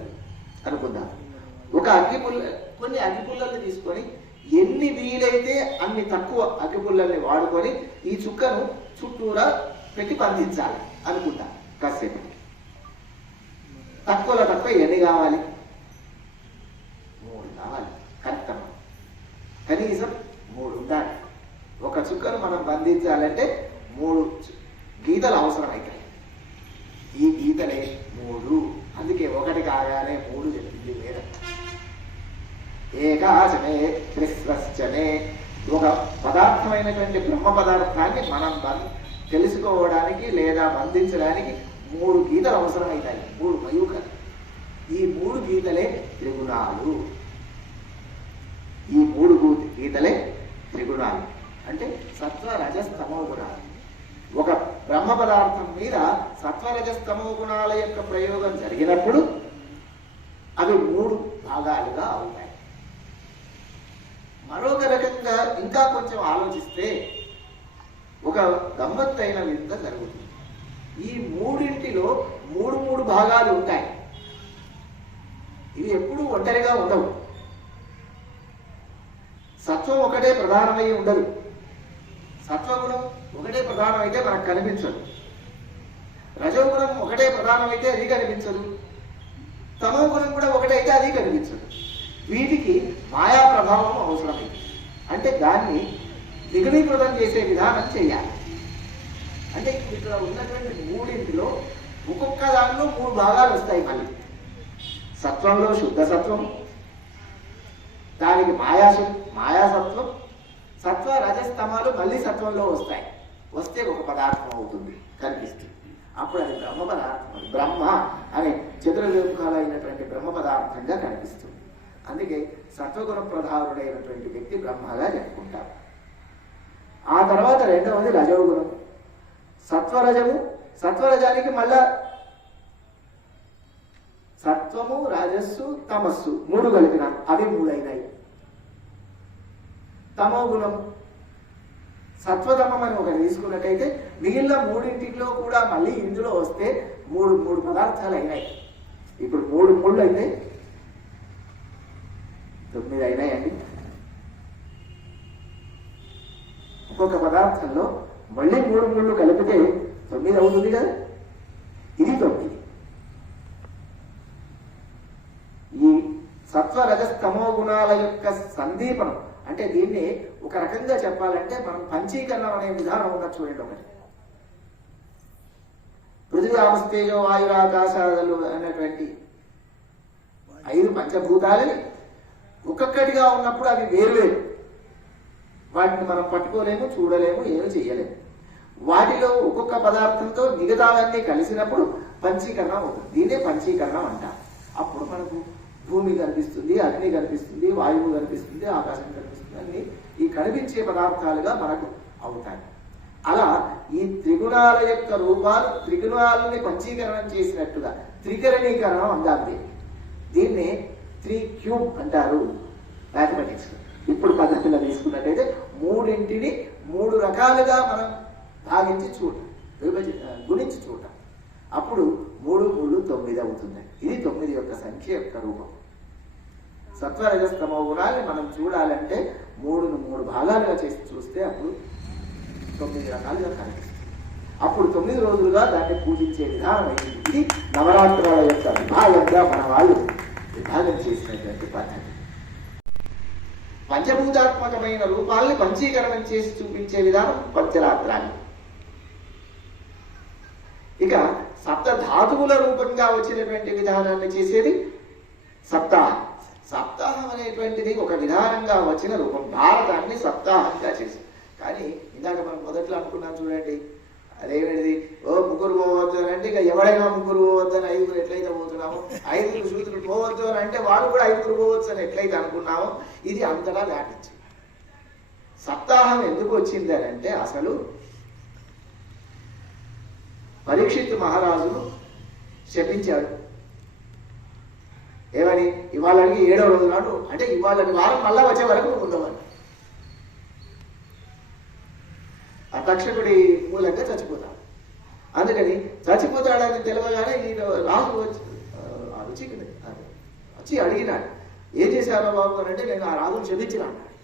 అనుకుందాం. ఒక కొన్ని అగ్గిపుల్లల్ని తీసుకొని ఎన్ని వీలైతే అన్ని తక్కువ అగ్గిపుల్లల్ని వాడుకొని ఈ చుక్కను చుట్టూరా పెట్టి బంధించాలి అనుకుంటా. కాసేపు తక్కువలో తక్కువ ఎన్ని కావాలి? కావాలి కర్తవ్యం. కనీసం 3 ఉండాలి. ఒక చుక్కను మనం బంధించాలంటే 3 గీతలు అవసరమవుతాయి. ఈ గీతలే 3. అందుకే 1 కాగానే 3 చెప్పింది వేదం. ఏకాశమే త్రిస్రశ్చనే. ఒక పదార్థమైనటువంటి బ్రహ్మ పదార్థాన్ని మనం తెలుసుకోవడానికి లేదా బంధించడానికి 3 గీతలు అవసరమవుతాయి. 3 మయూకలు. ఈ 3 గీతలే త్రిగుణాలు. ఈ 3 గీతలే త్రిగుణాలు అంటే సత్వ రజస్తమో గుణాలు. ఒక బ్రహ్మ పదార్థం మీద సత్వరజస్తమో గుణాల యొక్క ప్రయోగం జరిగినప్పుడు అవి 3 భాగాలుగా అవుతాయి. మరొక రకంగా ఇంకా కొంచెం ఆలోచిస్తే ఒక గమ్మత్తైన విధంగా జరుగుతుంది. ఈ 3 3 భాగాలు ఉంటాయి. ఇవి ఎప్పుడూ ఒంటరిగా ఉండవు. సత్వం ఒకటే ప్రధానమై ఉండదు. సత్వగుణం ఒకటే ప్రధానమైతే మనకు కనిపించదు. రజోగుణం ఒకటే ప్రధానమైతే అది కనిపించదు. తమో గుణం కూడా ఒకటైతే అది కనిపించదు. వీటికి మాయా ప్రభావం అవసరమైంది. అంటే దాన్ని ద్విగుణీకృతం చేసే విధానం చేయాలి. అంటే ఇక్కడ ఉన్నటువంటి 3 ఒక్కొక్క దానిలో 3 భాగాలు వస్తాయి. మళ్ళీ సత్వంలో శుద్ధ సత్వం, దానికి మాయాసత్వం, సత్వ రజస్తమాలు మళ్ళీ సత్వంలో వస్తాయి. వస్తే ఒక పదార్థం అవుతుంది, కనిపిస్తుంది. అప్పుడు అది బ్రహ్మ పదార్థం, బ్రహ్మ అనే చతుర్వ్యూహాలైనటువంటి బ్రహ్మ పదార్థంగా కనిపిస్తుంది. అందుకే సత్వగుణ ప్రధానుడైనటువంటి వ్యక్తి బ్రహ్మగా చెప్పుకుంటారు. ఆ తర్వాత రెండవది రజోగుణం. సత్వరజానికి మళ్ళా సత్వము, రాజస్సు, తమస్సు 3 కలిపిన అవి 3 అయినాయి. తమో గుణం సత్వతమం అని ఒకటి తీసుకున్నట్టయితే మిగిలిన 3 కూడా మళ్ళీ ఇందులో వస్తే 3 పదార్థాలు అయినాయి. ఇప్పుడు 3 అయితే 9 అయినాయండి. ఒక్కొక్క పదార్థంలో మళ్ళీ 3 కలిపితే 9 అవుతుంది కదా. ఇది 9. ఈ సత్వ రజస్తమో గుణాల యొక్క సందీపనం అంటే దీన్ని ఒక రకంగా చెప్పాలంటే మనం పంచీకరణం అనే విధానం ఉన్నది చూడండి. ఒకటి పృథివీ ఆపస్తేజో వాయురాకాశాలు అనేటువంటి 5 పంచభూతాలని ఒక్కొక్కటిగా ఉన్నప్పుడు అవి వేరువేరు. వాటిని మనం పట్టుకోలేము, చూడలేము, ఏమీ చేయలేము. వాటిలో ఒక్కొక్క పదార్థంతో మిగతావన్నీ కలిసినప్పుడు పంచీకరణం అవుతుంది. దీన్నే పంచీకరణం అంటారు. అప్పుడు మనకు భూమి కనిపిస్తుంది, అగ్ని కనిపిస్తుంది, వాయువు కనిపిస్తుంది, ఆకాశం కనిపిస్తుంది. అన్ని ఈ కనిపించే పదార్థాలుగా మనకు అవుతాయి. అలా ఈ త్రిగుణాల యొక్క రూపాలు త్రిగుణాలని పంచీకరణం చేసినట్టుగా త్రికరణీకరణం అందాలి. దీన్ని 3 క్యూబ్ అంటారు మ్యాథమెటిక్స్. ఇప్పుడు పద్ధతిలో తీసుకున్నట్టయితే 3 3 రకాలుగా మనం భాగించి చూడటం, గుణించి చూడటం. అప్పుడు 3 3 9 అవుతుంది. ఇది 9 యొక్క సంఖ్య యొక్క రూపం. సత్వరజస్తమో గుణాన్ని మనం చూడాలంటే 3ను 3 భాగాలుగా చేసి చూస్తే అప్పుడు 9 రకాలుగా కనిపిస్తుంది. అప్పుడు 9 రోజులుగా దాన్ని పూజించే విధానం అయింది. ఇది నవరాత్రుల యొక్క విభాగంగా మన వాళ్ళు విభాగం చేసినటువంటి పద్ధతి. పంచభూతాత్మకమైన రూపాల్ని పంచీకరణం చేసి చూపించే విధానం పంచరాత్రాలు. ఇక సప్తధాతువుల రూపంగా వచ్చినటువంటి విధానాన్ని చేసేది సప్తాహం. సప్తాహం అనేటువంటిది ఒక విధానంగా వచ్చిన రూపం. భారతాన్ని సప్తాహంగా చేసి. కానీ ఇందాక మనం మొదట్లో అనుకున్నాం చూడండి, అదేమిటిది ముగ్గురు పోవద్దు అని అంటే ఇక ఎవడైనా ముగ్గురు పోవద్దు అని 5 ఎట్లయితే పోతున్నామో, 5 శూద్రులు పోవద్దు అని అంటే వాళ్ళు కూడా 5 పోవచ్చు అని ఎట్లయితే అనుకున్నామో ఇది అంతటా వ్యాపించింది. సప్తాహం ఎందుకు వచ్చింది అని అంటే అసలు పరీక్షిత్ మహారాజును శపించాడు. ఏమని? ఇవాళకి 7వ రోజు నాడు అంటే ఇవాళని వారం మళ్ళా వచ్చే వరకు ఉండవని. ఆ తక్షకుడి మూలంగా చచ్చిపోతాడు. అందుకని చచ్చిపోతాడని తెలియగానే ఈ రాజు వచ్చి అడిగినాడు, ఏం చేశారో బాబు అని అంటే నేను ఆ రాజును శపించిన అన్నాడు.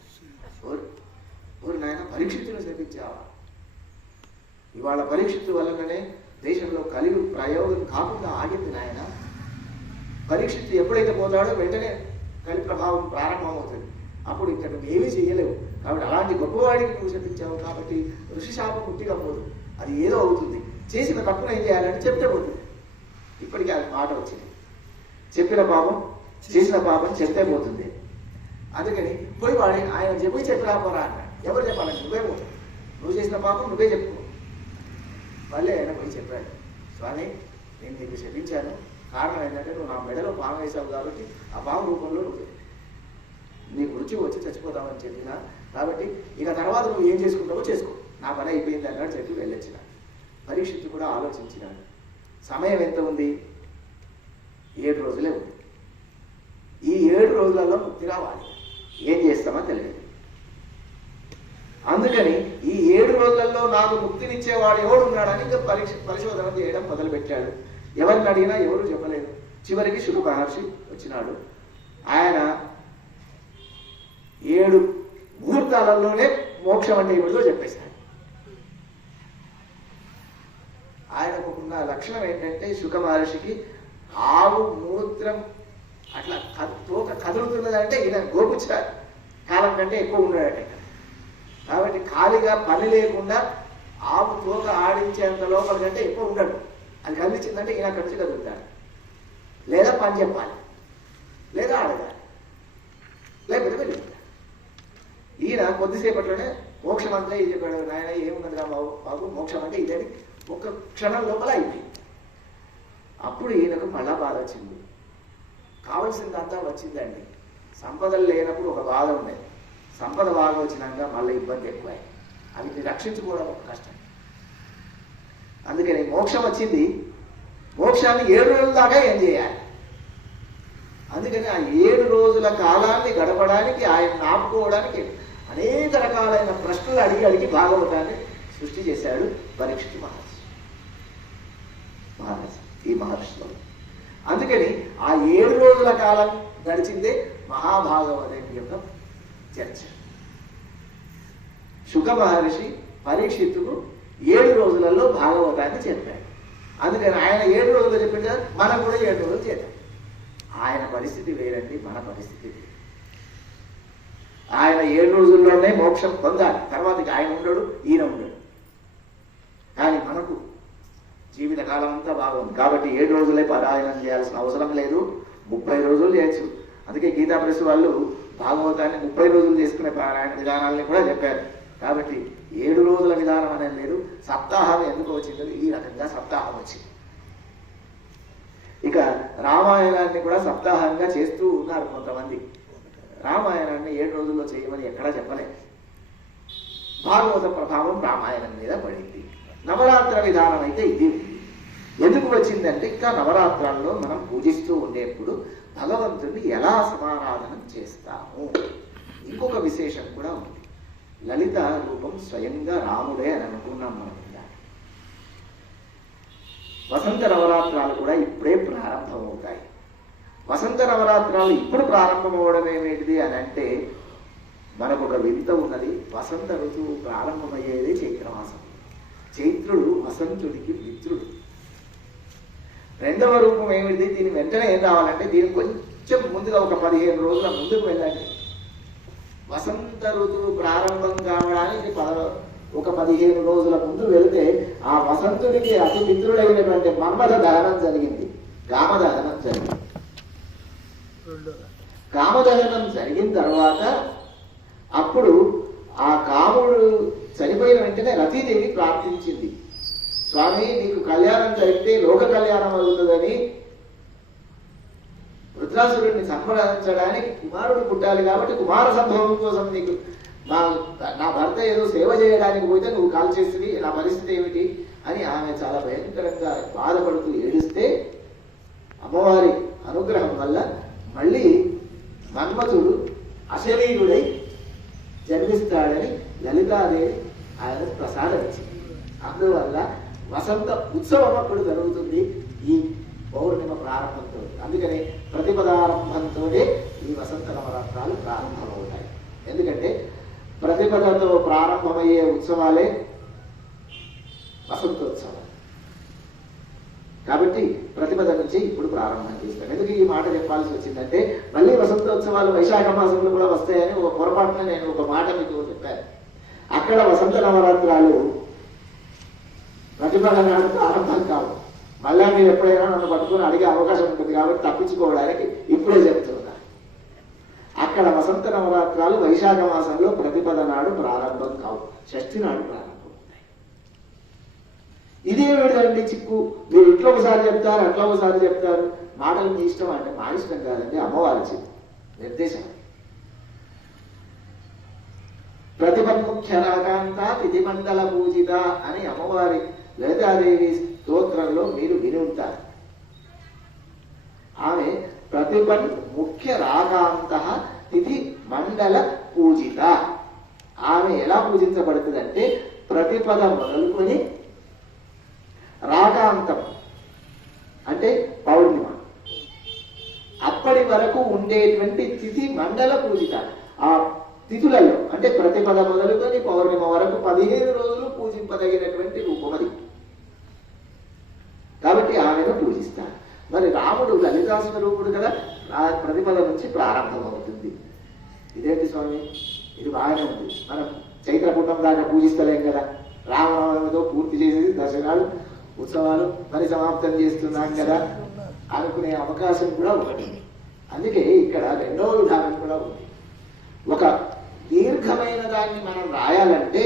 ఓరి నాయన, పరీక్షితులు శపించావా? ఇవాళ పరీక్షిత్తు వలననే దేశంలో కలిగి ప్రయోగం కాకుండా ఆగింది నాయన. పరీక్షిత్తు ఎప్పుడైతే పోతాడో వెంటనే కలి ప్రభావం ప్రారంభమవుతుంది. అప్పుడు ఇంకా నువ్వు ఏమీ చేయలేవు. కాబట్టి అలాంటి గొప్పవాడికి నువ్వు శపించావు కాబట్టి ఋషి శాపం పుట్టిగా పోదు, అది ఏదో అవుతుంది. చేసిన తప్పున ఏం చేయాలని చెప్తే పోతుంది. ఇప్పటికీ అది మాట వచ్చింది, చెప్పిన పాపం చేసిన పాపం చెప్తే పోతుంది. అందుకని పోయి వాడి ఆయన పోయి చెప్పిరా పోరా అన్నాడు. ఎవరు చెప్పాలంటే నువ్వే పోతావు, నువ్వు చేసిన పాపం నువ్వే చెప్పుకో. మళ్ళీ ఆయన పోయి చెప్పాడు, స్వామి నేను నీకు శపించాను, కారణం ఏంటంటే నువ్వు నా మెడలో పాము వేసావు కాబట్టి ఆ పాము రూపంలో నువ్వు నీకు రుచి వచ్చి చచ్చిపోతామని చెప్పినా, కాబట్టి ఇక తర్వాత నువ్వు ఏం చేసుకుంటావో చేసుకో, నా పని అయిపోయింది అన్నాడు. చెప్పి వెళ్ళొచ్చిన. పరీక్షిత్తు కూడా ఆలోచించినాడు. సమయం ఎంత ఉంది? 7 రోజులే ఉంది. ఈ 7 రోజులలో ముక్తి రావాలి. ఏం చేస్తామో తెలియదు. అందుకని ఈ 7 రోజులలో నాకు ముక్తినిచ్చేవాడు ఎవడు ఉన్నాడని ఇంకా పరిశోధన చేయడం మొదలుపెట్టాడు. ఎవరిని అడిగినా ఎవరు చెప్పలేదు. చివరికి శుక మహర్షి వచ్చినాడు. ఆయన 7 ముహూర్తాలలోనే మోక్షం అంటే ఏమిటో చెప్పేశాడు. ఆయనకున్న లక్షణం ఏంటంటే శుక మహర్షికి ఆవు మూత్రం అట్లా తోక కదులుతున్నదంటే ఈయన గోపుచ్చ కాలం కంటే ఎక్కువ ఉన్నాడట. కాబట్టి ఖాళీగా పని లేకుండా ఆవు తోక ఆడించేంత లోపల కంటే ఎక్కువ ఉండడు. అది కదిలించిందంటే ఈయన అక్కడి నుంచి కదులుతాడు. లేదా పని చెప్పాలి, లేదా అడగాలి, లేకపోతే వెళ్ళిపోతాడు. ఈయన కొద్దిసేపట్లోనే మోక్షం అంతా ఇది చెప్పాడు. నాయన ఏమున్నదిరా బాబు, మోక్షం అంటే ఇదని ఒక్క క్షణం లోపల అయిపోయింది. అప్పుడు ఈయనకు మళ్ళా బాధ వచ్చింది. కావలసిందంతా వచ్చిందండి. సంపదలు లేనప్పుడు ఒక బాధ ఉండేది, సంపద బాగా వచ్చినాక మళ్ళీ ఇబ్బంది ఎక్కువ. అవి రక్షించుకోవడం ఒక కష్టం. అందుకని మోక్షం వచ్చింది, మోక్షాన్ని 7 రోజుల దాకా ఏం చేయాలి. అందుకని ఆ 7 రోజుల కాలాన్ని గడపడానికి, ఆయన ఆపుకోవడానికి అనేక రకాలైన ప్రశ్నలు అడిగి భాగవతాన్ని సృష్టి చేశాడు పరీక్షిత్ మహర్షి. ఈ మహర్షిలో అందుకని ఆ 7 రోజుల కాలం గడిచిందే మహాభాగవతం యొక్క చర్చ. శుక మహర్షి పరీక్షిత్తుకు 7 రోజులలో భాగవతాన్ని చెప్పాడు. అందుకని ఆయన 7 రోజులు చెప్పిన కదా, మనం కూడా 7 రోజులు చేద్దాం. ఆయన పరిస్థితి వేరండి, మన పరిస్థితి వేరు. ఆయన 7 రోజుల్లోనే మోక్షం పొందాలి. తర్వాతకి ఆయన ఉండడు, ఈయన ఉండడు. కానీ మనకు జీవితకాలం అంతా బాగుంది కాబట్టి 7 రోజులే పారాయణం చేయాల్సిన అవసరం లేదు, 30 రోజులు చేయొచ్చు. అందుకే గీతా ప్రెస్ వాళ్ళు భాగవతాన్ని 30 రోజులు చేసుకునే పారాయణ విధానాలని కూడా చెప్పారు. కాబట్టి 7 రోజుల విధానం అనేది లేదు. సప్తాహం ఎందుకు వచ్చింది? ఈ రకంగా సప్తాహం వచ్చింది. ఇక రామాయణాన్ని కూడా సప్తాహంగా చేస్తూ ఉన్నారు కొంతమంది. రామాయణాన్ని 7 రోజుల్లో చేయమని ఎక్కడా చెప్పలేదు. భాగవత ప్రభావం రామాయణం మీద పడింది. నవరాత్ర విధానం అయితే ఇది ఎందుకు వచ్చిందంటే, ఇంకా నవరాత్రాల్లో మనం పూజిస్తూ ఉండేప్పుడు భగవంతుడిని ఎలా సమారాధన చేస్తాము. ఇంకొక విశేషం కూడా ఉంది. లలిత రూపం స్వయంగా రాముడే అని అనుకున్నాం మనం. వసంత నవరాత్రాలు కూడా ఇప్పుడే ప్రారంభమవుతాయి. వసంత నవరాత్రాలు ఇప్పుడు ప్రారంభమవడం ఏమిటిది అని అంటే, మనకు ఒక వింత ఉన్నది. వసంత ఋతువు ప్రారంభమయ్యేది చైత్రమాసం. చైత్రుడు వసంతుడికి మిత్రుడు. రెండవ రూపం ఏమిటి? దీని వెంటనే ఏం రావాలంటే, దీనికి కొంచెం ముందుగా ఒక 15 రోజుల ముందుకు వెళ్ళండి. వసంత ఋతువు ప్రారంభం కావడానికి ఒక 15 రోజుల ముందు వెళితే ఆ వసంతుడికి అతి మిత్రుడైనటువంటి మన్మథ దహనం జరిగింది, కామదహనం జరిగింది. కామదహనం జరిగిన తర్వాత అప్పుడు ఆ కాముడు చనిపోయిన వెంటనే రతీదేవి ప్రార్థించింది, స్వామి నీకు కళ్యాణం జరిగితే లోక కళ్యాణం అవుతుందని, వృత్రాసురుడిని సంహరించడానికి కుమారుడు పుట్టాలి కాబట్టి కుమార సంభవం కోసం నీకు నా భర్త ఏదో సేవ చేయడానికి పోతే నువ్వు కాల్ చేస్తుంది, నా పరిస్థితి ఏమిటి అని ఆమె చాలా భయంకరంగా బాధపడుతూ ఏడిస్తే, అమ్మవారి అనుగ్రహం వల్ల మళ్ళీ మన్మథుడు అశరీరుడై జన్మిస్తాడని లలితాదేవి ఆయన ప్రసాదించింది. అందువల్ల వసంత ఉత్సవం అప్పుడు జరుగుతుంది ఈ పౌర్ణిమ ప్రారంభంతో. అందుకనే ప్రతిపదారంభంతోనే ఈ వసంత నవరాత్రాలు ప్రారంభమవుతాయి. ఎందుకంటే ప్రతిపదతో ప్రారంభమయ్యే ఉత్సవాలే వసంతోత్సవం. కాబట్టి ప్రతిపద నుంచి ఇప్పుడు ప్రారంభం చేస్తాం. ఎందుకు ఈ మాట చెప్పాల్సి వచ్చిందంటే మళ్ళీ వసంతోత్సవాలు వైశాఖ మాసంలో కూడా వస్తాయని ఒక పొరపాటున నేను ఒక మాట మీకు చెప్పాను. అక్కడ వసంత నవరాత్రాలు ప్రతిపద నాడు ప్రారంభం కావు. మళ్ళా మీరు ఎప్పుడైనా నన్ను పట్టుకుని అడిగే అవకాశం ఉంటుంది కాబట్టి తప్పించుకోవడానికి ఇప్పుడే చెప్తున్నా. అక్కడ వసంత నవరాత్రాలు వైశాఖ మాసంలో ప్రతిపద నాడు ప్రారంభం కావు, షష్ఠి నాడు ప్రారంభం. ఇదే విధండి చిక్కు. మీరు ఇట్లా ఒకసారి చెప్తారు, అట్లా ఒకసారి చెప్తారు. మాటలు మీ ఇష్టం అంటే మా ఇష్టం కాదండి, అమ్మవారి చెప్పు నిర్దేశం. ప్రతిపన్ముఖ్య రాకాంత తిథిమండల పూజిత అని అమ్మవారి లలితాదేవి స్తోత్రంలో మీరు విని ఉంటారు. ఆమె ప్రతిపన్ ముఖ్య రాకాంత తిథి మండల పూజిత. ఆమె ఎలా పూజించబడుతుందంటే ప్రతిపద మొదలుకొని రాకాంతం అంటే పౌర్ణిమ అప్పటి వరకు ఉండేటువంటి తిథి మండల పూజిత. ఆ తిథులలో అంటే ప్రతిపద మొదలుకొని పౌర్ణిమ వరకు 15 రోజులు పూజింపదగినటువంటి రూపం అది. కాబట్టి ఆమెను పూజిస్తారు. మరి రాముడు లలితా స్వరూపుడు కదా, ప్రతిపద నుంచి ప్రారంభమవుతుంది. ఇదేంటి స్వామి, ఇది బాగానే ఉంది. మనం చైత్రకూటం దాకా పూజిస్తలేం కదా, రామనవమితో పూర్తి చేసేసి దర్శనాలు ఉత్సవాలు మరి సమాప్తం చేస్తున్నాం కదా అనుకునే అవకాశం కూడా ఒకటి. అందుకే ఇక్కడ రెండవ విధానం కూడా ఉంది. ఒక దీర్ఘమైన దాన్ని మనం రాయాలంటే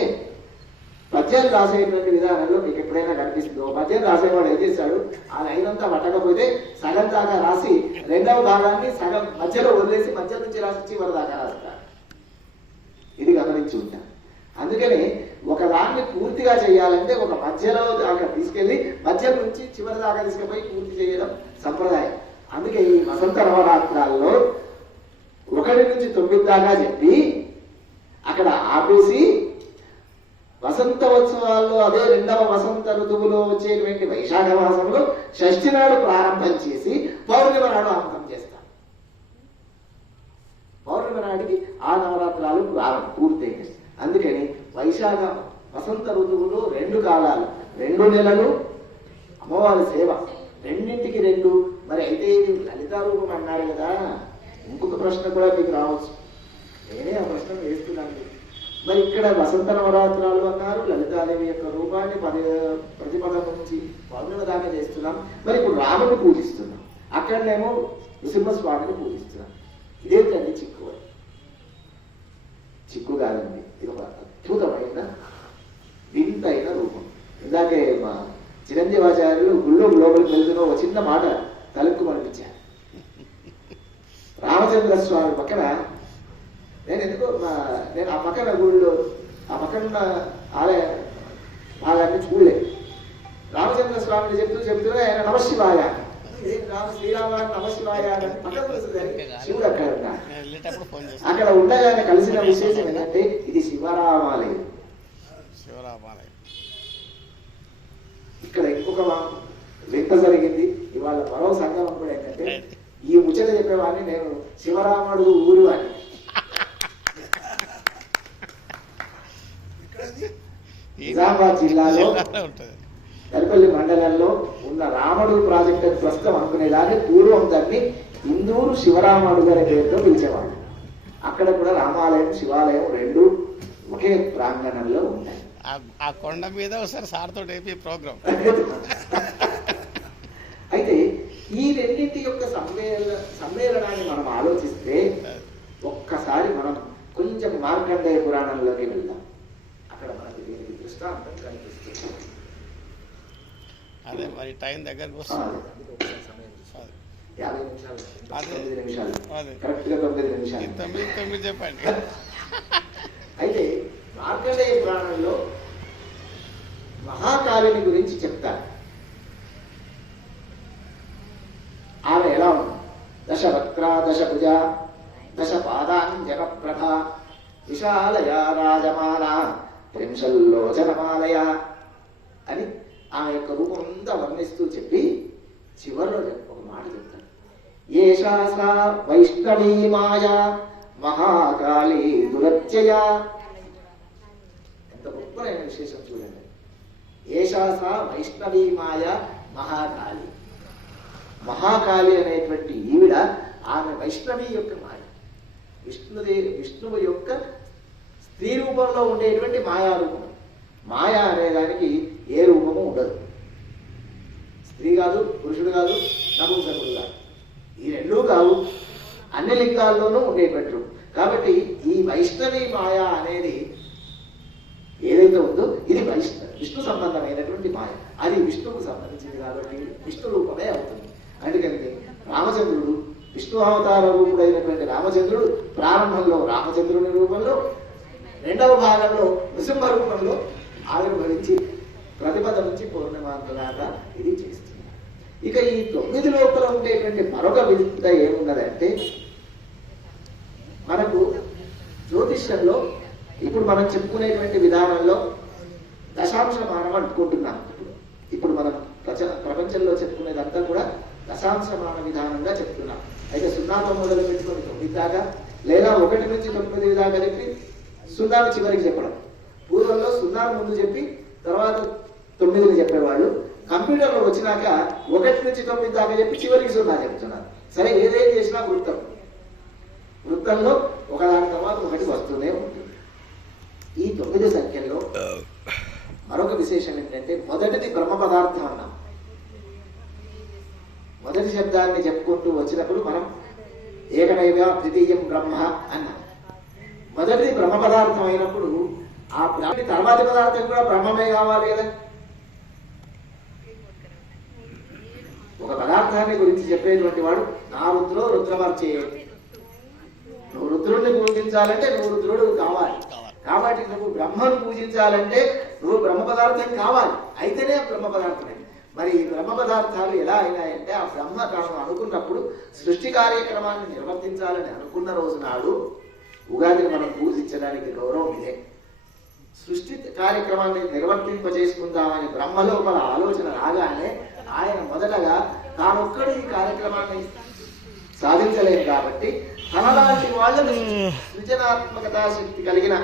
పద్యాలు రాసేటువంటి విధానంలో మీకు ఎప్పుడైనా కనిపిస్తుందో, పద్యం రాసేవాడు ఏం చేస్తాడు, ఆ లైన్ అంతా పట్టకపోతే సగం దాకా రాసి రెండవ భాగాన్ని సగం మధ్యలో వదిలేసి మధ్య నుంచి రాసి చివరి దాకా రాస్తాడు. ఇది గమనించి ఉంటాను. అందుకని ఒక దాన్ని పూర్తిగా చేయాలంటే ఒక మధ్యలో దాకా తీసుకెళ్లి మధ్య నుంచి చివరి దాకా తీసుకుపోయి పూర్తి చేయడం సంప్రదాయం. అందుకే ఈ వసంత నవరాత్రాల్లో 1 నుంచి 9 దాకా చెప్పి అక్కడ ఆపేసి వసంతోత్సవాల్లో అదే రెండవ వసంత ఋతువులో వచ్చేటువంటి వైశాఖ మాసంలో షష్ఠి నాడు ప్రారంభం చేసి పౌర్ణిమ నాడు అంతం చేస్తాం. పౌర్ణిమ నాటికి ఆ నవరాత్రాలు పూర్తయినాయి. అందుకని వైశాఖ వసంత ఋతువులో 2 కాలాలు, 2 నెలలు అమ్మవారి సేవ, రెండింటికి 2. మరి అయితే ఇది లలితా రూపం అన్నారు కదా, ఇంకొక ప్రశ్న కూడా మీకు రావచ్చు. నేనే ఆ ప్రశ్న వేస్తున్నాను. మరి ఇక్కడ వసంత నవరాత్రాలు అన్నారు, లలితాదేవి యొక్క రూపాన్ని ప్రతిపదం నుంచి పౌర్ణిమ దాకా చేస్తున్నాం. మరి ఇప్పుడు రాముని పూజిస్తున్నాం, అక్కడనేమో నృసింహస్వామిని పూజిస్తున్నాం. ఇదేంటండి చిక్కు? చిక్కు కాదండి, ఇది ఒక అద్భుతమైన వింతైన రూపం. ఇందాకే మా చిరంజీవాచార్యులు గుళ్ళో లోపలికి వెళ్తున్న ఒక చిన్న మాట తలుక్కు అనిపించారు. రామచంద్ర స్వామి పక్కన నేను ఆ పక్కన గుళ్ళో ఆ పక్కన ఆలయ భాగాన్ని చూడలేదు. రామచంద్ర స్వామిని చెప్తూ ఆయన నమశివాయ, శ్రీరామ నమశివాయ శివుడు అక్కడ ఉన్నాడు. అక్కడ ఉండగానే కలిసిన విశేషం ఏంటంటే ఇది శివరామాలయం. ఇక్కడ ఇంకొక వింత జరిగింది. ఇవాళ మరో సంగమం కూడా ఏంటంటే ఈ ముచ్చట చెప్పేవాడిని నేను శివరాముడు ఊరు అని. నిజామాబాద్ జిల్లాలో తలపల్లి మండలంలో ఉన్న రాముడు ప్రాజెక్ట్ అని ప్రస్తుతం అనుకునేదాన్ని పూర్వం దాన్ని ఇందూరు శివరాముడు గారి పేరుతో పిలిచేవాడు. అక్కడ కూడా రామాలయం శివాలయం 2 ఒకే ప్రాంగణంలో ఉన్నాయి. ఆ కొండ మీద ఒకసారి సార్తో ప్రోగ్రామ్. అయితే ఈ రెండింటి యొక్క సమ్మేళనాన్ని మనం ఆలోచిస్తే ఒక్కసారి మనం కొంచెం మార్కండేయ పురాణంలోకి వెళ్దాం. అక్కడ మనకి దీనికి దృష్టాంతం కనిపిస్తుంది. అదే మరి టైం దగ్గరకు వస్తుంది. 50 నిమిషాలు 9 నిమిషాలు కరెక్ట్గా 9 నిమిషాలు 9 చెప్పండి. అయితే మార్కండేయ పురాణంలో మహాకాళిని గురించి చెప్తారు. ఆమె ఎలా ఉంది? దశవక్ర దశభుజ దశపాదాంజనప్రభ విశాలయ రాజమాన త్రింశల్లోచనమాలయ అని ఆమె యొక్క రూపం అంతా వర్ణిస్తూ చెప్పి చివరిలో ఒక మాట చెప్తాడు. ఏషా సా వైష్ణవీ మాయా మహాకాళీ దురత్యయ. ఎంత గొప్పనైన విశేషం చూడండి. ఏషా సా వైష్ణవీ మాయా మహాకాళి. మహాకాళి అనేటువంటి ఈవిడ ఆమె వైష్ణవి యొక్క మాయ. విష్ణువు యొక్క స్త్రీ రూపంలో ఉండేటువంటి మాయారూపం. మాయ అనేదానికి ఏ రూపము ఉండదు. స్త్రీ కాదు, పురుషుడు కాదు, నపుంసకుడు కాదు, ఈ రెండూ కావు. అన్ని లింగాల్లోనూ ఉండేటువంటి రూపం. కాబట్టి ఈ వైష్ణవి మాయ అనేది ఏదైతే ఉందో ఇది విష్ణు సంబంధమైనటువంటి మాయ. అది విష్ణువుకు సంబంధించింది కాబట్టి విష్ణు రూపమే అవుతుంది. అందుకని రామచంద్రుడు విష్ణు అవతార రూపుడైనటువంటి రామచంద్రుడు ప్రారంభంలో రామచంద్రుని రూపంలో, రెండవ భాగంలో నృసింహ రూపంలో ఆవిర్భవించి ప్రతిపద నుంచి పూర్ణిమాంతదాకా ఇది చేస్తుంది. ఇక ఈ 9 లోపల ఉండేటువంటి మరొక విధంగా ఏమున్నదంటే, మనకు జ్యోతిష్యంలో ఇప్పుడు మనం చెప్పుకునేటువంటి విధానంలో దశాంశ మానం అనుకుంటున్నాం. ఇప్పుడు మనం ప్రపంచంలో చెప్పుకునేదంతా కూడా దశాంశ మాన విధానంగా చెప్తున్నాం. అయితే 0తో మొదలు పెట్టుకొని 9 దాకా, లేదా 1 నుంచి 9 దాకా చెప్పి 0 చివరికి చెప్పడం. పూర్వంలో 0 ముందు చెప్పి తర్వాత 9 చెప్పేవాళ్ళు. కంప్యూటర్లో వచ్చినాక 1 నుంచి 9 దాకా చెప్పి చివరికి 0 చెప్తున్నారు. సరే, ఏదేం చేసినా వృత్తంలో ఒకదాని తర్వాత ఒకటి వస్తూనే ఉంటుంది. ఈ 9 సంఖ్యల్లో మరొక విశేషం ఏంటంటే, మొదటిది బ్రహ్మ పదార్థం అన్నాం. మొదటి శబ్దాన్ని చెప్పుకుంటూ వచ్చినప్పుడు మనం ఏకమైవ ద్వితీయం బ్రహ్మ అన్నాం. మొదటిది బ్రహ్మ పదార్థం అయినప్పుడు ఆ తర్వాతి పదార్థం కూడా బ్రహ్మమే కావాలి కదా. ఒక పదార్థాన్ని గురించి చెప్పేటువంటి వాడు నా రుద్రో రుద్రమర్చే, నువ్వు రుద్రుడిని పూజించాలంటే నువ్వు రుద్రుడు కావాలి. కాబట్టి నువ్వు బ్రహ్మను పూజించాలంటే నువ్వు బ్రహ్మ పదార్థం కావాలి, అయితేనే బ్రహ్మ పదార్థమే. మరి ఈ బ్రహ్మ పదార్థాలు ఎలా అయినాయంటే, ఆ బ్రహ్మ తాను అనుకున్నప్పుడు సృష్టి కార్యక్రమాన్ని నిర్వర్తించాలని అనుకున్న రోజు నాడు ఉగాదిని మనం పూజించడానికి గౌరవం ఇదే. సృష్టి కార్యక్రమాన్ని నిర్వర్తింపజేసుకుందామని బ్రహ్మలోపల ఆలోచన రాగానే ఆయన మొదటగా తానొక్కడు ఈ కార్యక్రమాన్ని సాధించలేదు కాబట్టి తనలాంటి వాళ్ళని సృజనాత్మకతా శక్తి కలిగిన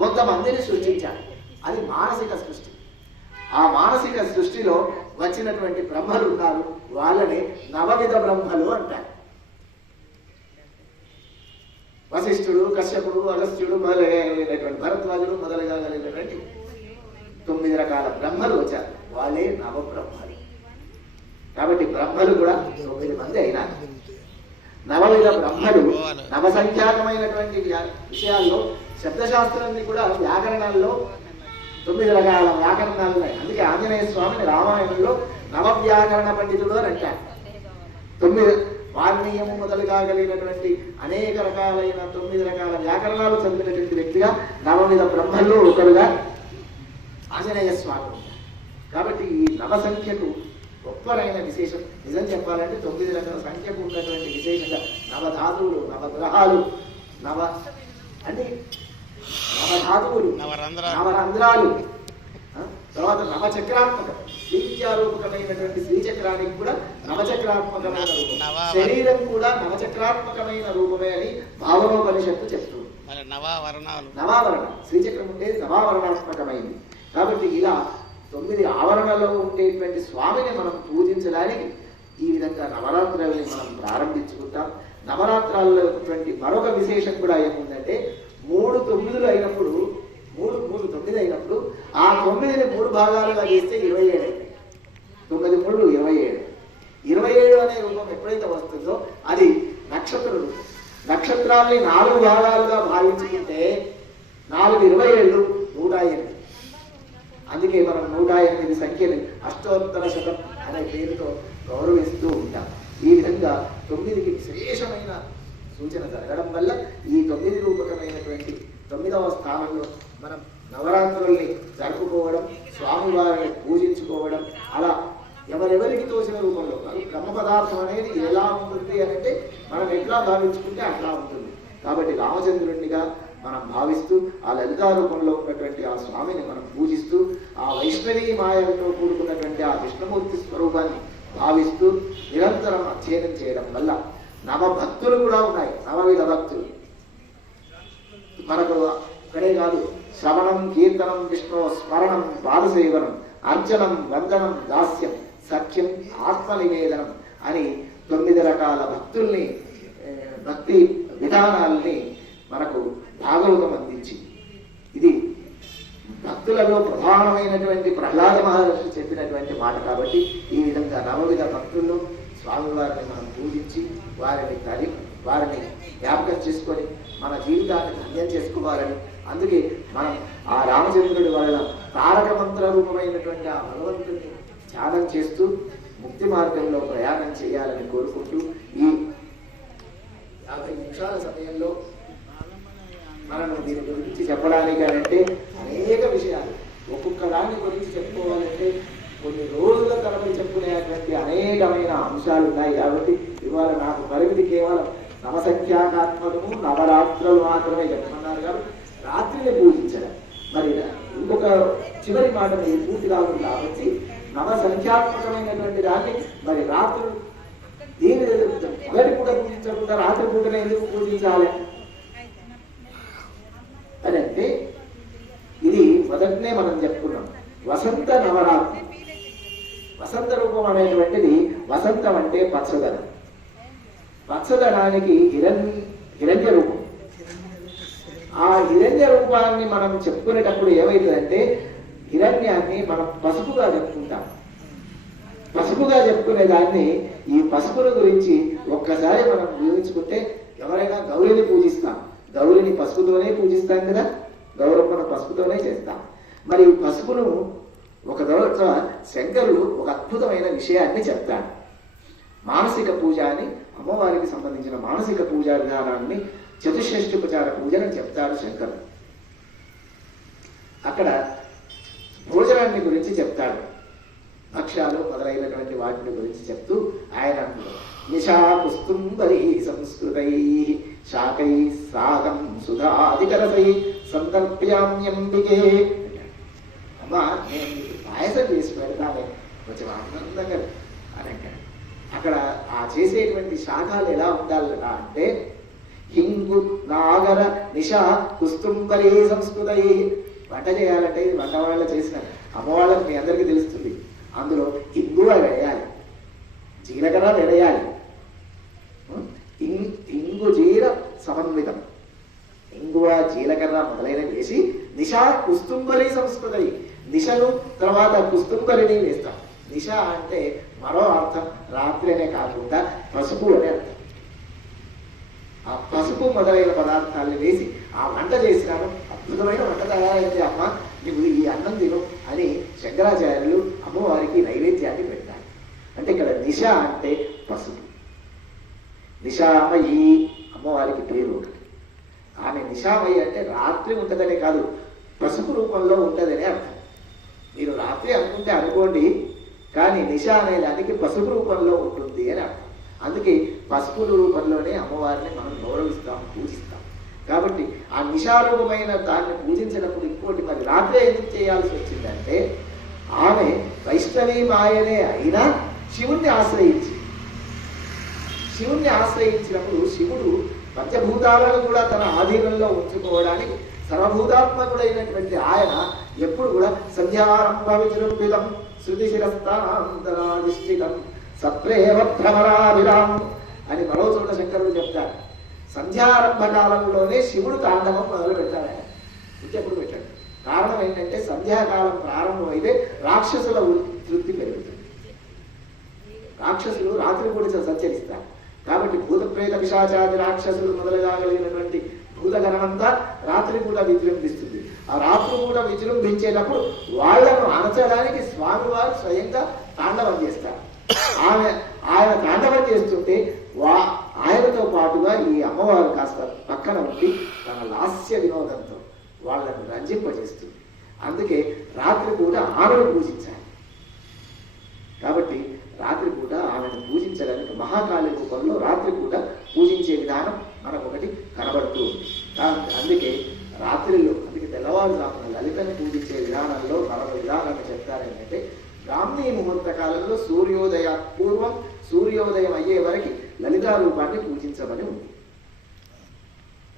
కొంతమందిని సృష్టించాడు. అది మానసిక సృష్టి. ఆ మానసిక సృష్టిలో వచ్చినటువంటి బ్రహ్మలు ఉన్నారు, వాళ్ళని నవవిధ బ్రహ్మలు అంటారు. వశిష్ఠుడు, కశ్యపుడు, అగస్త్యుడు మొదలైనటువంటి భరద్వాజుడు మొదలుగా కలిగినటువంటి 9 రకాల బ్రహ్మలు వచ్చారు. వాళ్ళే నవబ్రహ్మలు. కాబట్టి బ్రహ్మలు కూడా 9 మంది అయినారు. నవవిధ బ్రహ్మలు నవసంఖ్యాకమైనటువంటి విషయాల్లో శబ్దశాస్త్రాన్ని కూడా వ్యాకరణాల్లో 9 రకాల వ్యాకరణాలు ఉన్నాయి. అందుకే ఆంజనేయ స్వామిని రామాయణంలో నవవ్యాకరణ పండితుడు అని అంటారు. 9 వార్మీయము మొదలుగా కలిగినటువంటి అనేక రకాలైన 9 రకాల వ్యాకరణాలు చదివినటువంటి వ్యక్తిగా నవవిధ బ్రహ్మల్లో ఒకరుగా ఆంజనేయ స్వామి ఉంటారు. కాబట్టి ఈ నవ సంఖ్యకు గొప్పలైన విశేషం. నిజం చెప్పాలంటే 9 రకాల సంఖ్యకు ఉన్నటువంటి విశేషంగా నవధాతువులు, నవగ్రహాలు, నవధాతువులు, నవరంధ్రాలు, తర్వాత నవచక్రాత్మకం, శ్రీవిద్యారూపకమైనటువంటి శ్రీచక్రానికి కూడా నవచక్రాత్మకమైన రూపం, శరీరం కూడా నవచక్రాత్మకమైన రూపమే అని భావనోపనిషత్తు చెప్తుంది. నవావరణ శ్రీచక్రం ఉండేది నవావరణాత్మకమైంది. కాబట్టి ఇలా 9 ఆవరణలో ఉండేటువంటి స్వామిని మనం పూజించడానికి ఈ విధంగా నవరాత్రులని మనం ప్రారంభించుకుంటాం. నవరాత్రాల్లో మరొక విశేషం కూడా ఏముందంటే, 3 9 అయినప్పుడు 3 9 అయినప్పుడు ఆ 9ని 3 భాగాలుగా చేస్తే 27 అవుతాయి. 9 3 27. 27 అనే రూపం ఎప్పుడైతే వస్తుందో అది నక్షత్ర రూపం. నక్షత్రాల్ని 4 భాగాలుగా భావించుకుంటే 4 27 108. అందుకే మనం 108 సంఖ్యని అష్టోత్తర శతం అనే పేరుతో గౌరవిస్తూ ఉంటాం. ఈ విధంగా 9కి విశేషమైన సూచన జరగడం వల్ల ఈ 9 రూపకమైనటువంటి 9వ స్థానంలో మనం నవరాత్రుల్ని జరుపుకోవడం, స్వామివారిని పూజించుకోవడం, అలా ఎవరెవరికి తోచిన రూపంలో బ్రహ్మ పదార్థం అనేది ఎలా ఉంటుంది అంటే మనం ఎట్లా భావించుకుంటే అట్లా ఉంటుంది. కాబట్టి రామచంద్రుడిగా మనం భావిస్తూ ఆ లలితా రూపంలో ఉన్నటువంటి ఆ స్వామిని మనం పూజిస్తూ ఆ వైష్ణవీ మాయలతో కూడుకున్నటువంటి ఆ విష్ణుమూర్తి స్వరూపాన్ని భావిస్తూ నిరంతరం అధ్యయనం చేయడం వల్ల నవభక్తులు కూడా ఉన్నాయి. నవవిధ భక్తులు మనకు ఇక్కడే కాదు, శ్రవణం, కీర్తనం, విష్ణు స్మరణం, పాదసేవనం, అర్చనం, వందనం, దాస్యం, సఖ్యం, ఆత్మ నివేదనం అని 9 రకాల భక్తి విధానాల్ని మనకు భాగవతం అందించి, ఇది భక్తులలో ప్రధానమైనటువంటి ప్రహ్లాద మహర్షి చెప్పినటువంటి మాట. కాబట్టి ఈ విధంగా నవవిధ భక్తుల్లో స్వామివారిని మనం పూజించి వారిని జ్ఞాపకం చేసుకొని మన జీవితాన్ని ధన్యం చేసుకోవాలని, అందుకే మనం ఆ రామచంద్రుడి వలన తారక మంత్ర రూపమైనటువంటి ఆ భగవంతుడిని ధ్యానం చేస్తూ ముక్తి మార్గంలో ప్రయాణం చేయాలని కోరుకుంటూ ఈ 50 నిమిషాల సమయంలో మనం దీని గురించి చెప్పడానికి అంటే అనేక విషయాలు, ఒక్కొక్క దాని గురించి చెప్పుకోవాలంటే కొన్ని రోజుల తరబడి చెప్పుకునేటువంటి అనేకమైన అంశాలు ఉన్నాయి. కాబట్టి ఇవాళ నాకు పరిమితి కేవలం నవసంఖ్యాకాత్మకము, నవరాత్రులు మాత్రమే చెప్పమన్నారు. కాబట్టి రాత్రిని పూజించడం, మరి ఇంకొక చివరి మాట మీరు పూర్తి కావాలి. కాబట్టి నవసంఖ్యాత్మకమైనటువంటి దాన్ని మరి రాత్రులు దీని మొదటి పూట పూజించకుండా రాత్రి పూటనే ఎందుకు పూజించాలి అని అంటే, ఇది మొదటనే మనం చెప్పుకున్నాం వసంత నవరాత్రి. వసంత రూపం అనేటువంటిది, వసంతం అంటే పచ్చదనం. పచ్చదనానికి హిరణ్య రూపం. ఆ హిరణ్య రూపాన్ని మనం చెప్పుకునేటప్పుడు ఏమైతుందంటే, హిరణ్యాన్ని మనం పసుపుగా చెప్పుకుంటాం. పసుపుగా చెప్పుకునే దాన్ని, ఈ పసుపుల గురించి ఒక్కసారి మనం ఊహించుకుంటే, ఎవరైనా గౌరిని పూజిస్తాం, గౌరిని పసుపుతోనే పూజిస్తాం కదా, గౌరమ్మను పసుపుతోనే చేస్తాం. మరి పసుపును ఒక రోజు శంకరుడు ఒక అద్భుతమైన విషయాన్ని చెప్తాడు. మానసిక పూజ అని, అమ్మవారికి సంబంధించిన మానసిక పూజా విధానాన్ని చతుషష్ఠోపచార పూజని చెప్తాడు శంకరుడు. అక్కడ భోజనాన్ని గురించి చెప్తాడు, భక్ష్యాలు మొదలైనటువంటి వాటిని గురించి చెప్తూ ఆయన నిశా పుస్తుంబరీ సంస్కృతై శాకై సాగం సుధాధికరసై సంతర్ప్యామ్యంబికే. అమ్మా, నేను పాయసం చేసి పెడతానే, కొంచెం ఆనందంగా అని అంటాడు. అక్కడ ఆ చేసేటువంటి శాఖలు ఎలా ఉండాలట అంటే, హింగు నాగర నిశా కుస్తుంబరీ సంస్కృతై. వంట చేయాలంటే ఇది వంట వాళ్ళ చేసిన అమ్మవాళ్ళకి మీ అందరికీ తెలుస్తుంది. అందులో ఇంగువ వేయాలి, జీలకర్ర వేయాలి, ఇంగు జీర సమన్వితం, ఇంగువ జీలకర్ర మొదలైనవి వేసి నిశా కుస్తుంబరి సంస్కృతి, నిశను తర్వాత కుస్తుంబరిని వేస్తాం. నిశ అంటే మరో అర్థం రాత్రి అనే కాకుండా పసుపు అనే అర్థం. ఆ పసుపు మొదలైన పదార్థాలను వేసి ఆ వంట చేసినాను, అద్భుతమైన వంట తయారైంది అమ్మ, నువ్వు ఈ అన్నం తిను అని శంకరాచార్యులు అమ్మవారికి నైవేద్యాన్ని పెడతారు. అంటే ఇక్కడ నిశ అంటే పసుపు. నిశామయి అమ్మవారికి పేరు ఒకటి. ఆమె నిశామయి అంటే రాత్రి ఉంటుందనే కాదు, పసుపు రూపంలో ఉంటుందనే అర్థం. మీరు రాత్రి అనుకుంటే అనుకోండి, కానీ నిశ అనే దానికి పసుపు రూపంలో ఉంటుంది అని అర్థం. అందుకే పసుపు రూపంలోనే అమ్మవారిని మనం గౌరవిస్తాం, పూజిస్తాం. కాబట్టి ఆ నిశారూపమైన దాన్ని పూజించినప్పుడు ఇంకోటి, మరి రాత్రే ఎందుకు చేయాల్సి వచ్చిందంటే, ఆమె వైష్ణవి మాయనే అయినా శివుణ్ణి ఆశ్రయించినప్పుడు శివుడు పంచభూతాలను కూడా తన ఆధీనంలో ఉంచుకోవడానికి సర్వభూతాత్మకుడైనటువంటి ఆయన ఎప్పుడు కూడా సంధ్యారంభ విజృంభితం శృతి శిరస్థానాంతరాధిష్ఠితం సప్రేమ భ్రమరాభిరాం అని మరో చోట శంకరుడు చెప్తారు. సంధ్యారంభ కాలంలోనే శివుడు తాండవం మొదలు పెట్టాడు. ఆయన ఇంకెప్పుడు పెట్టాడు. కారణం ఏంటంటే, సంధ్యాకాలం ప్రారంభమైతే రాక్షసుల వృత్తి పెరుగుతుంది. రాక్షసులు రాత్రి పూట సంచరిస్తారు. కాబట్టి భూత ప్రేత పిశాచాది రాక్షసులు మొదలుగా కలిగినటువంటి భూతగణమంతా రాత్రి పూట విజృంభిస్తుంది. ఆ రాత్రి పూట విజృంభించేటప్పుడు వాళ్లను అణచడానికి స్వామివారు స్వయంగా తాండవం చేస్తారు. ఆయన తాండవం చేస్తుంటే ఆయనతో పాటుగా ఈ అమ్మవారు కాస్త పక్కన ఉండి తన లాస్య వినోదంతో వాళ్ళను రంజింపజేస్తుంది. అందుకే రాత్రి పూట ఆమెను పూజించాలి. కాబట్టి రాత్రి పూట ఆమెను పూజించడానికి మహాకాళి రూపంలో రాత్రి పూట పూజించే విధానం మనకు ఒకటి కనబడుతూ ఉంది. అందుకే రాత్రిలో, అందుకే తెల్లవారుజామున లలితను పూజించే విధానంలో మరొక విధానాన్ని చెప్తారు. ఏంటంటే, బ్రాహ్మీ ముహూర్త కాలంలో సూర్యోదయ పూర్వం సూర్యోదయం అయ్యే వరకు లలితా రూపాన్ని పూజించమని ఉంది.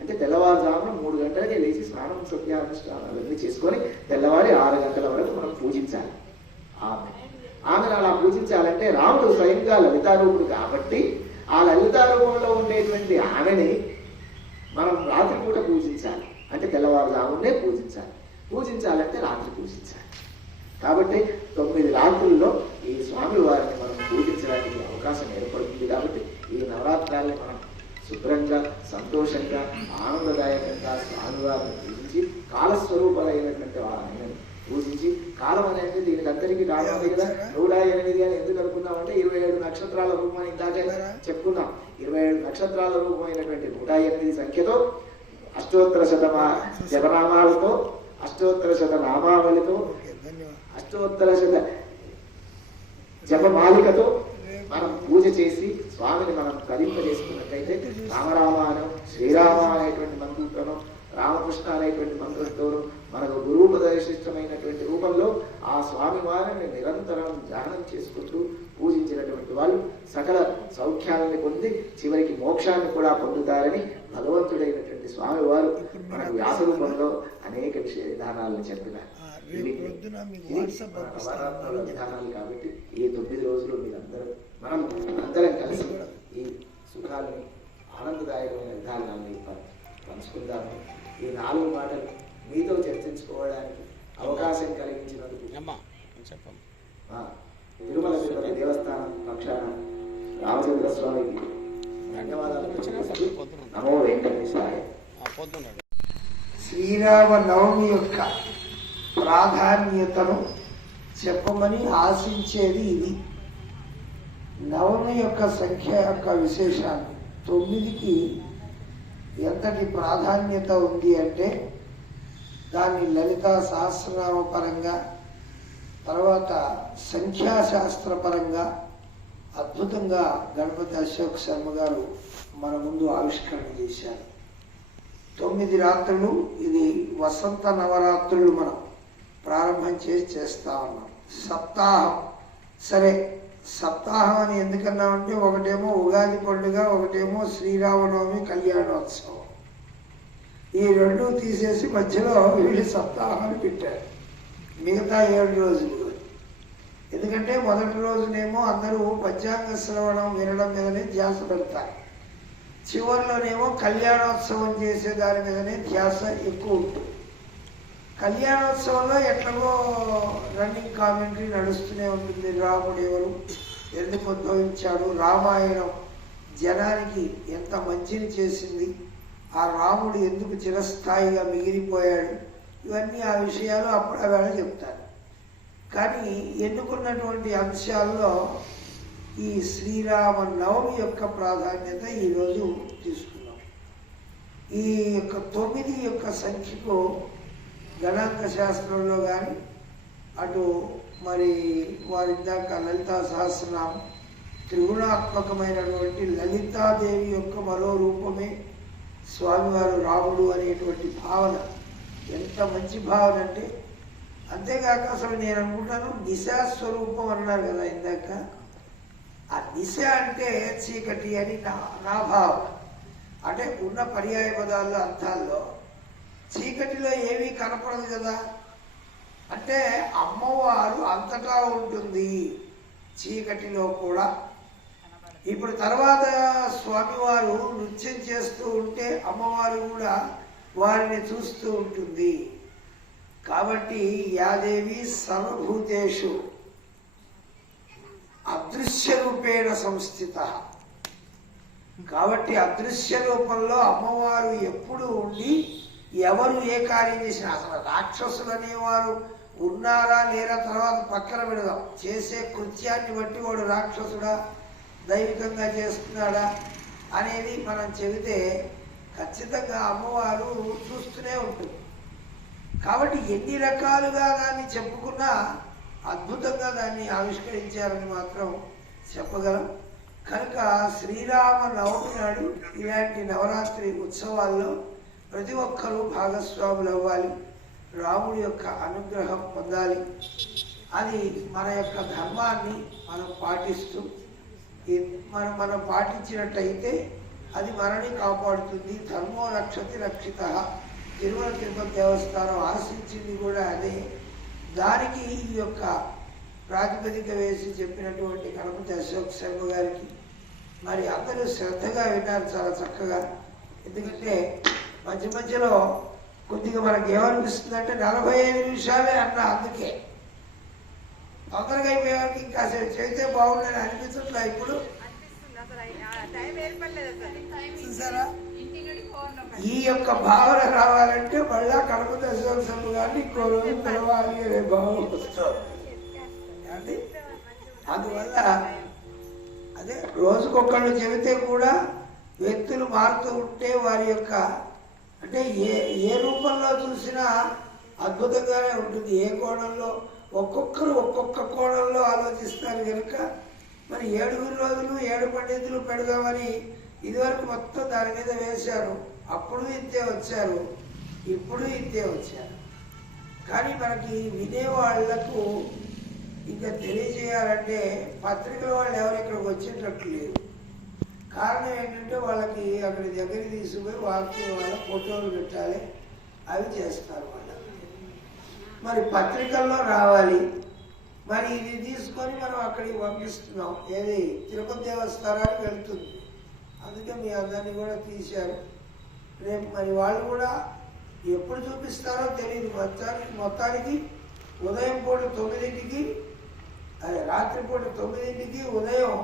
అంటే తెల్లవారుజామున 3 గంటలకే లేచి స్నానం సత్యానుష్ఠానాలన్నీ చేసుకొని తెల్లవారి 6 గంటల వరకు మనం పూజించాలి. ఆమెను అలా పూజించాలంటే రాముడు స్వయంగా లలితారూపుడు కాబట్టి ఆ లలితారూపంలో ఉండేటువంటి ఆమెని మనం రాత్రిపూట పూజించాలి. అంటే తెల్లవారుజామునే పూజించాలి. పూజించాలంటే రాత్రి పూజించాలి. కాబట్టి 9 రాత్రుల్లో ఈ స్వామి వారిని మనం పూజించడానికి అవకాశం ఏర్పడుతుంది. కాబట్టి ఈ నవరాత్రాల్ని మనం శుభ్రంగా, సంతోషంగా, ఆనందదాయకంగా స్వామివారిని పూజించి కాలస్వరూపాలైనటువంటి వారిని పూజించి, కాలం అనేది దీనికి అందరికీ కాలం ఉంది కదా. 108 అని ఎందుకు అనుకున్నామంటే 27 నక్షత్రాల రూపం ఇందాక చెప్పుకున్నాం. 27 నక్షత్రాల రూపమైనటువంటి 108 సంఖ్యతో అష్టోత్తర జపనామాలతో, అష్టోత్తర నామావళితో, అష్టోత్తర జపమాలికతో మనం పూజ చేసి స్వామిని మనం తరింపజేసుకున్నట్లయితే రామరామానం, శ్రీరామ అనేటువంటి మంత్రంతోనూ, రామకృష్ణ అనేటువంటి మంత్రంతోనూ మనకు గురూపదేశిష్టమైనటువంటి రూపంలో ఆ స్వామి వారిని నిరంతరం ధ్యానం చేసుకుంటూ పూజించినటువంటి వాళ్ళు సకల సౌఖ్యాలని పొంది చివరికి మోక్షాన్ని కూడా పొందుతారని భగవంతుడైనటువంటి స్వామి వారు మనకు వ్యాస రూపంలో అనేక విధానాలను చెప్పినారు. నవరాత్రుల విధానాలు కాబట్టి ఈ 9 రోజులు మనం అందరం కలిసి ఈ సుఖాలని, ఆనందదాయకమైన విధానాన్ని పంచుకుందాము. ఈ 4 మాటలు మీతో చర్చించుకోవడానికి అవకాశం కలిగించినందుకు తిరుమల తిరుపతి దేవస్థానం పక్షాన రామచంద్ర స్వామికి ధన్యవాదాలు. నమో వెంకటేశాయ. శ్రీరామ నవమి యొక్క ప్రాధాన్యతను చెప్పమని ఆశించేది ఇది. నవమి యొక్క సంఖ్య యొక్క విశేషాన్ని 9కి ఎంతటి ప్రాధాన్యత ఉంది అంటే దాన్ని లలితా సహస్రనామ పరంగా, తర్వాత సంఖ్యాశాస్త్ర పరంగా అద్భుతంగా గణపతి అశోక్ శర్మ గారు మన ముందు ఆవిష్కరణ చేశారు. 9 రాత్రులు, ఇది వసంత నవరాత్రులు మనం ప్రారంభం చేస్తా ఉన్నాం. సప్తాహం, సరే సప్తాహం అని ఎందుకన్నామంటే ఒకటేమో ఉగాది పండుగ, ఒకటేమో శ్రీరామనవమి కళ్యాణోత్సవం. ఈ 2 తీసేసి మధ్యలో వీళ్ళు సప్తాహాన్ని పెట్టారు. మిగతా 7 రోజులు. ఎందుకంటే మొదటి రోజునేమో అందరూ పంచాంగ శ్రవణం వినడం మీదనే ధ్యాస పెడతారు, చివరిలోనేమో కళ్యాణోత్సవం చేసే దాని మీదనే ధ్యాస ఎక్కువ ఉంటుంది. కళ్యాణోత్సవంలో ఎట్లాగో రన్నింగ్ కామెంటరీ నడుస్తూనే ఉంటుంది. రాముడు ఎవరు, ఎందుకు ఉద్భవించాడు, రామాయణం జనానికి ఎంత మంచిని చేసింది, ఆ రాముడు ఎందుకు చిరస్థాయిగా మిగిలిపోయాడు, ఇవన్నీ ఆ విషయాలు అప్పుడు వేళ చెప్తారు. కానీ ఎన్నుకున్నటువంటి అంశాల్లో ఈ శ్రీరామ నవమి యొక్క ప్రాధాన్యత ఈరోజు తీసుకున్నాం. ఈ యొక్క 9 యొక్క సంఖ్యకు గణాంక శాస్త్రంలో కానీ, అటు మరి వారిందాక లలితా సహస్రనామం త్రిగుణాత్మకమైనటువంటి లలితాదేవి యొక్క మరో రూపమే స్వామివారు రాముడు అనేటువంటి భావన ఎంత మంచి భావన అంటే, అంతేకాక అసలు నేను అనుకుంటాను నిశాస్వరూపం అన్నారు కదా ఇందాక, ఆ నిశ అంటే చీకటి అని నా భావన. అంటే ఉన్న పర్యాయ పదాల్లో అర్థాల్లో చీకటిలో ఏమీ కనపడదు కదా, అంటే అమ్మవారు అంతటా ఉంటుంది చీకటిలో కూడా. ఇప్పుడు తర్వాత స్వామివారు నృత్యం చేస్తూ ఉంటే అమ్మవారు కూడా వారిని చూస్తూ ఉంటుంది. కాబట్టి యాదేవి సర్వభూతేషు అదృశ్య రూపేణ సంస్థిత. కాబట్టి అదృశ్య రూపంలో అమ్మవారు ఎప్పుడు ఉండి ఎవరు ఏ కార్యం చేసినా, అసలు రాక్షసులు అనేవారు ఉన్నారా లేరా తర్వాత పక్కన పెడదాం, చేసే కృత్యాన్ని బట్టి వాడు రాక్షసుడా దైవికంగా చేస్తున్నాడా అనేది మనం చెబితే ఖచ్చితంగా అమ్మవారు చూస్తూనే ఉంటుంది. కాబట్టి ఎన్ని రకాలుగా దాన్ని చెప్పుకున్నా అద్భుతంగా దాన్ని ఆవిష్కరించారని మాత్రం చెప్పగలం. కనుక శ్రీరామ నవమి నాడు ఇలాంటి నవరాత్రి ఉత్సవాల్లో ప్రతి ఒక్కరూ భాగస్వాములు అవ్వాలి, రాముడి యొక్క అనుగ్రహం పొందాలి. అది మన యొక్క ధర్మాన్ని మనం పాటిస్తూ మనం పాటించినట్టయితే అది మనని కాపాడుతుంది. ధర్మో రక్షతి రక్షిత. తిరుమల తిరుపతి దేవస్థానం ఆశించింది కూడా అదే. దానికి ఈ యొక్క ప్రాతిపదిక వేసి చెప్పినటువంటి గణపతి అశోక్ శర్మ గారికి మరి అందరూ శ్రద్ధగా విన్నారు చాలా చక్కగా. ఎందుకంటే మధ్య మధ్యలో కొద్దిగా మనకి ఏమనిపిస్తుందంటే 45 నిమిషాలే అన్న, అందుకే తొందరగా అయిపోయేవారికి ఇంకా చేస్తే బాగుండని అనిపించట్లే. ఇప్పుడు చూసారా, ఈ యొక్క భావన రావాలంటే మళ్ళా గణపతి అశోక్ శర్మ గారిని ఇంకో రోజు పిలవాలి అనే భావన వస్తుంది. అందువల్ల అదే రోజుకొకళ్ళు చెబితే కూడా వ్యక్తులు మారుతూ ఉంటే వారి యొక్క అంటే ఏ రూపంలో చూసినా అద్భుతంగానే ఉంటుంది. ఏ కోణంలో ఒక్కొక్కరు ఒక్కొక్క కోణంలో ఆలోచిస్తారు కనుక మరి 7 రోజులు 7 పండితులు పెడదామని ఇదివరకు మొత్తం దాని మీద వేశారు. అప్పుడు ఇంతే వచ్చారు, ఇప్పుడు ఇంతే వచ్చారు. కానీ మనకి వినేవాళ్లకు ఇంకా తెలియజేయాలంటే పత్రికల వాళ్ళు ఎవరు ఇక్కడికి వచ్చేటట్టు లేదు. కారణం ఏంటంటే వాళ్ళకి అక్కడి దగ్గరికి తీసుకుపోయి వాళ్ళ ఫోటోలు పెట్టాలి, అవి చేస్తారు వాళ్ళు. మరి పత్రికల్లో రావాలి, మరి ఇది తీసుకొని మనం అక్కడికి పంపిస్తున్నాం. ఏది తిరుపతి దేవస్థానానికి వెళ్తుంది. అందుకే మీ అందరినీ కూడా తీశారు. రేపు మరి వాళ్ళు కూడా ఎప్పుడు చూపిస్తారో తెలియదు. మొత్తానికి ఉదయం పూట 9కి, అదే రాత్రిపూట 9కి, ఉదయం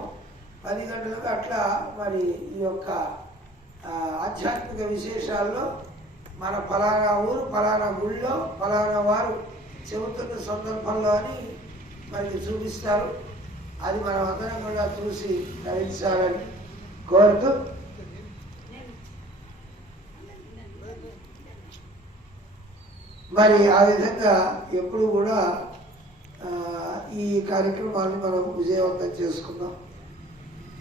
10 గంటలకు అట్లా మరి ఈ యొక్క ఆధ్యాత్మిక విశేషాల్లో మన ఫలానా ఊరు ఫలానా గుళ్ళో ఫలానా వారు చెబుతున్న సందర్భంలో అని మనకి చూపిస్తారు. అది మనం అందరం కూడా చూసి ధరించాలని కోరుతూ మరి ఆ విధంగా ఎప్పుడు కూడా ఈ కార్యక్రమాన్ని మనం విజయవంతం చేసుకుందాం.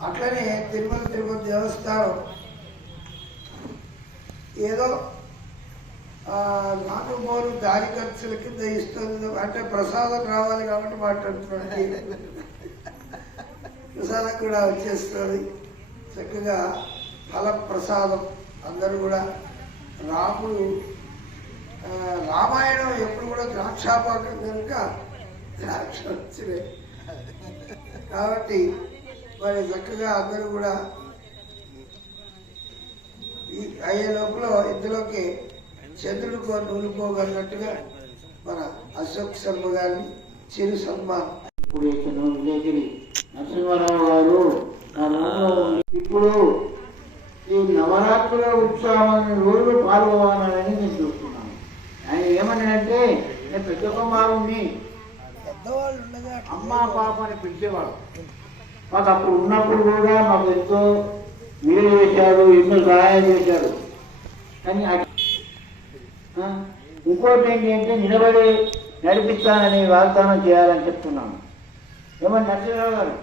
అట్లనే తిరుపతి దేవస్థానం ఏదో 4 దారి ఖర్చుల కింద ఇస్తుంది. అంటే ప్రసాదం రావాలి కాబట్టి మాట్లాడుతున్నాను. ప్రసాదం కూడా వచ్చేస్తుంది చక్కగా. ఫల ప్రసాదం అందరూ కూడా రాముడు రామాయణం ఎప్పుడు కూడా ద్రాక్షాపాకం కనుక ద్రాక్ష వచ్చినాయి కాబట్టి మరి చక్కగా అందరూ కూడా అయ్యే లోపల ఇందులోకి చంద్రుడికో నూలుకోగలిగినట్టుగా మన అశోక్ శర్మ గారిని చిరు సన్మాన్. విజయగిరి నరసింహారావు గారు ఇప్పుడు ఈ నవరాత్రుల ఉత్సవం రోజులు పాల్గొనాలని నేను చూస్తున్నాను. ఆయన ఏమన్నాడంటే, నేను పెద్ద కుమారుణ్ణి అమ్మా పాప అని పిలిచేవాడు. మాకు అప్పుడు ఉన్నప్పుడు కూడా మాకు ఎంతో వీలు చేశాడు, ఎన్నో సహాయం చేశాడు. కానీ ఇంకోటి ఏంటి అంటే నిలబడి నడిపిస్తానని వాగ్దానం చేయాలని చెప్తున్నాను. ఏమన్నా నరసింహరావు గారు?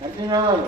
నరసింహరావు గారు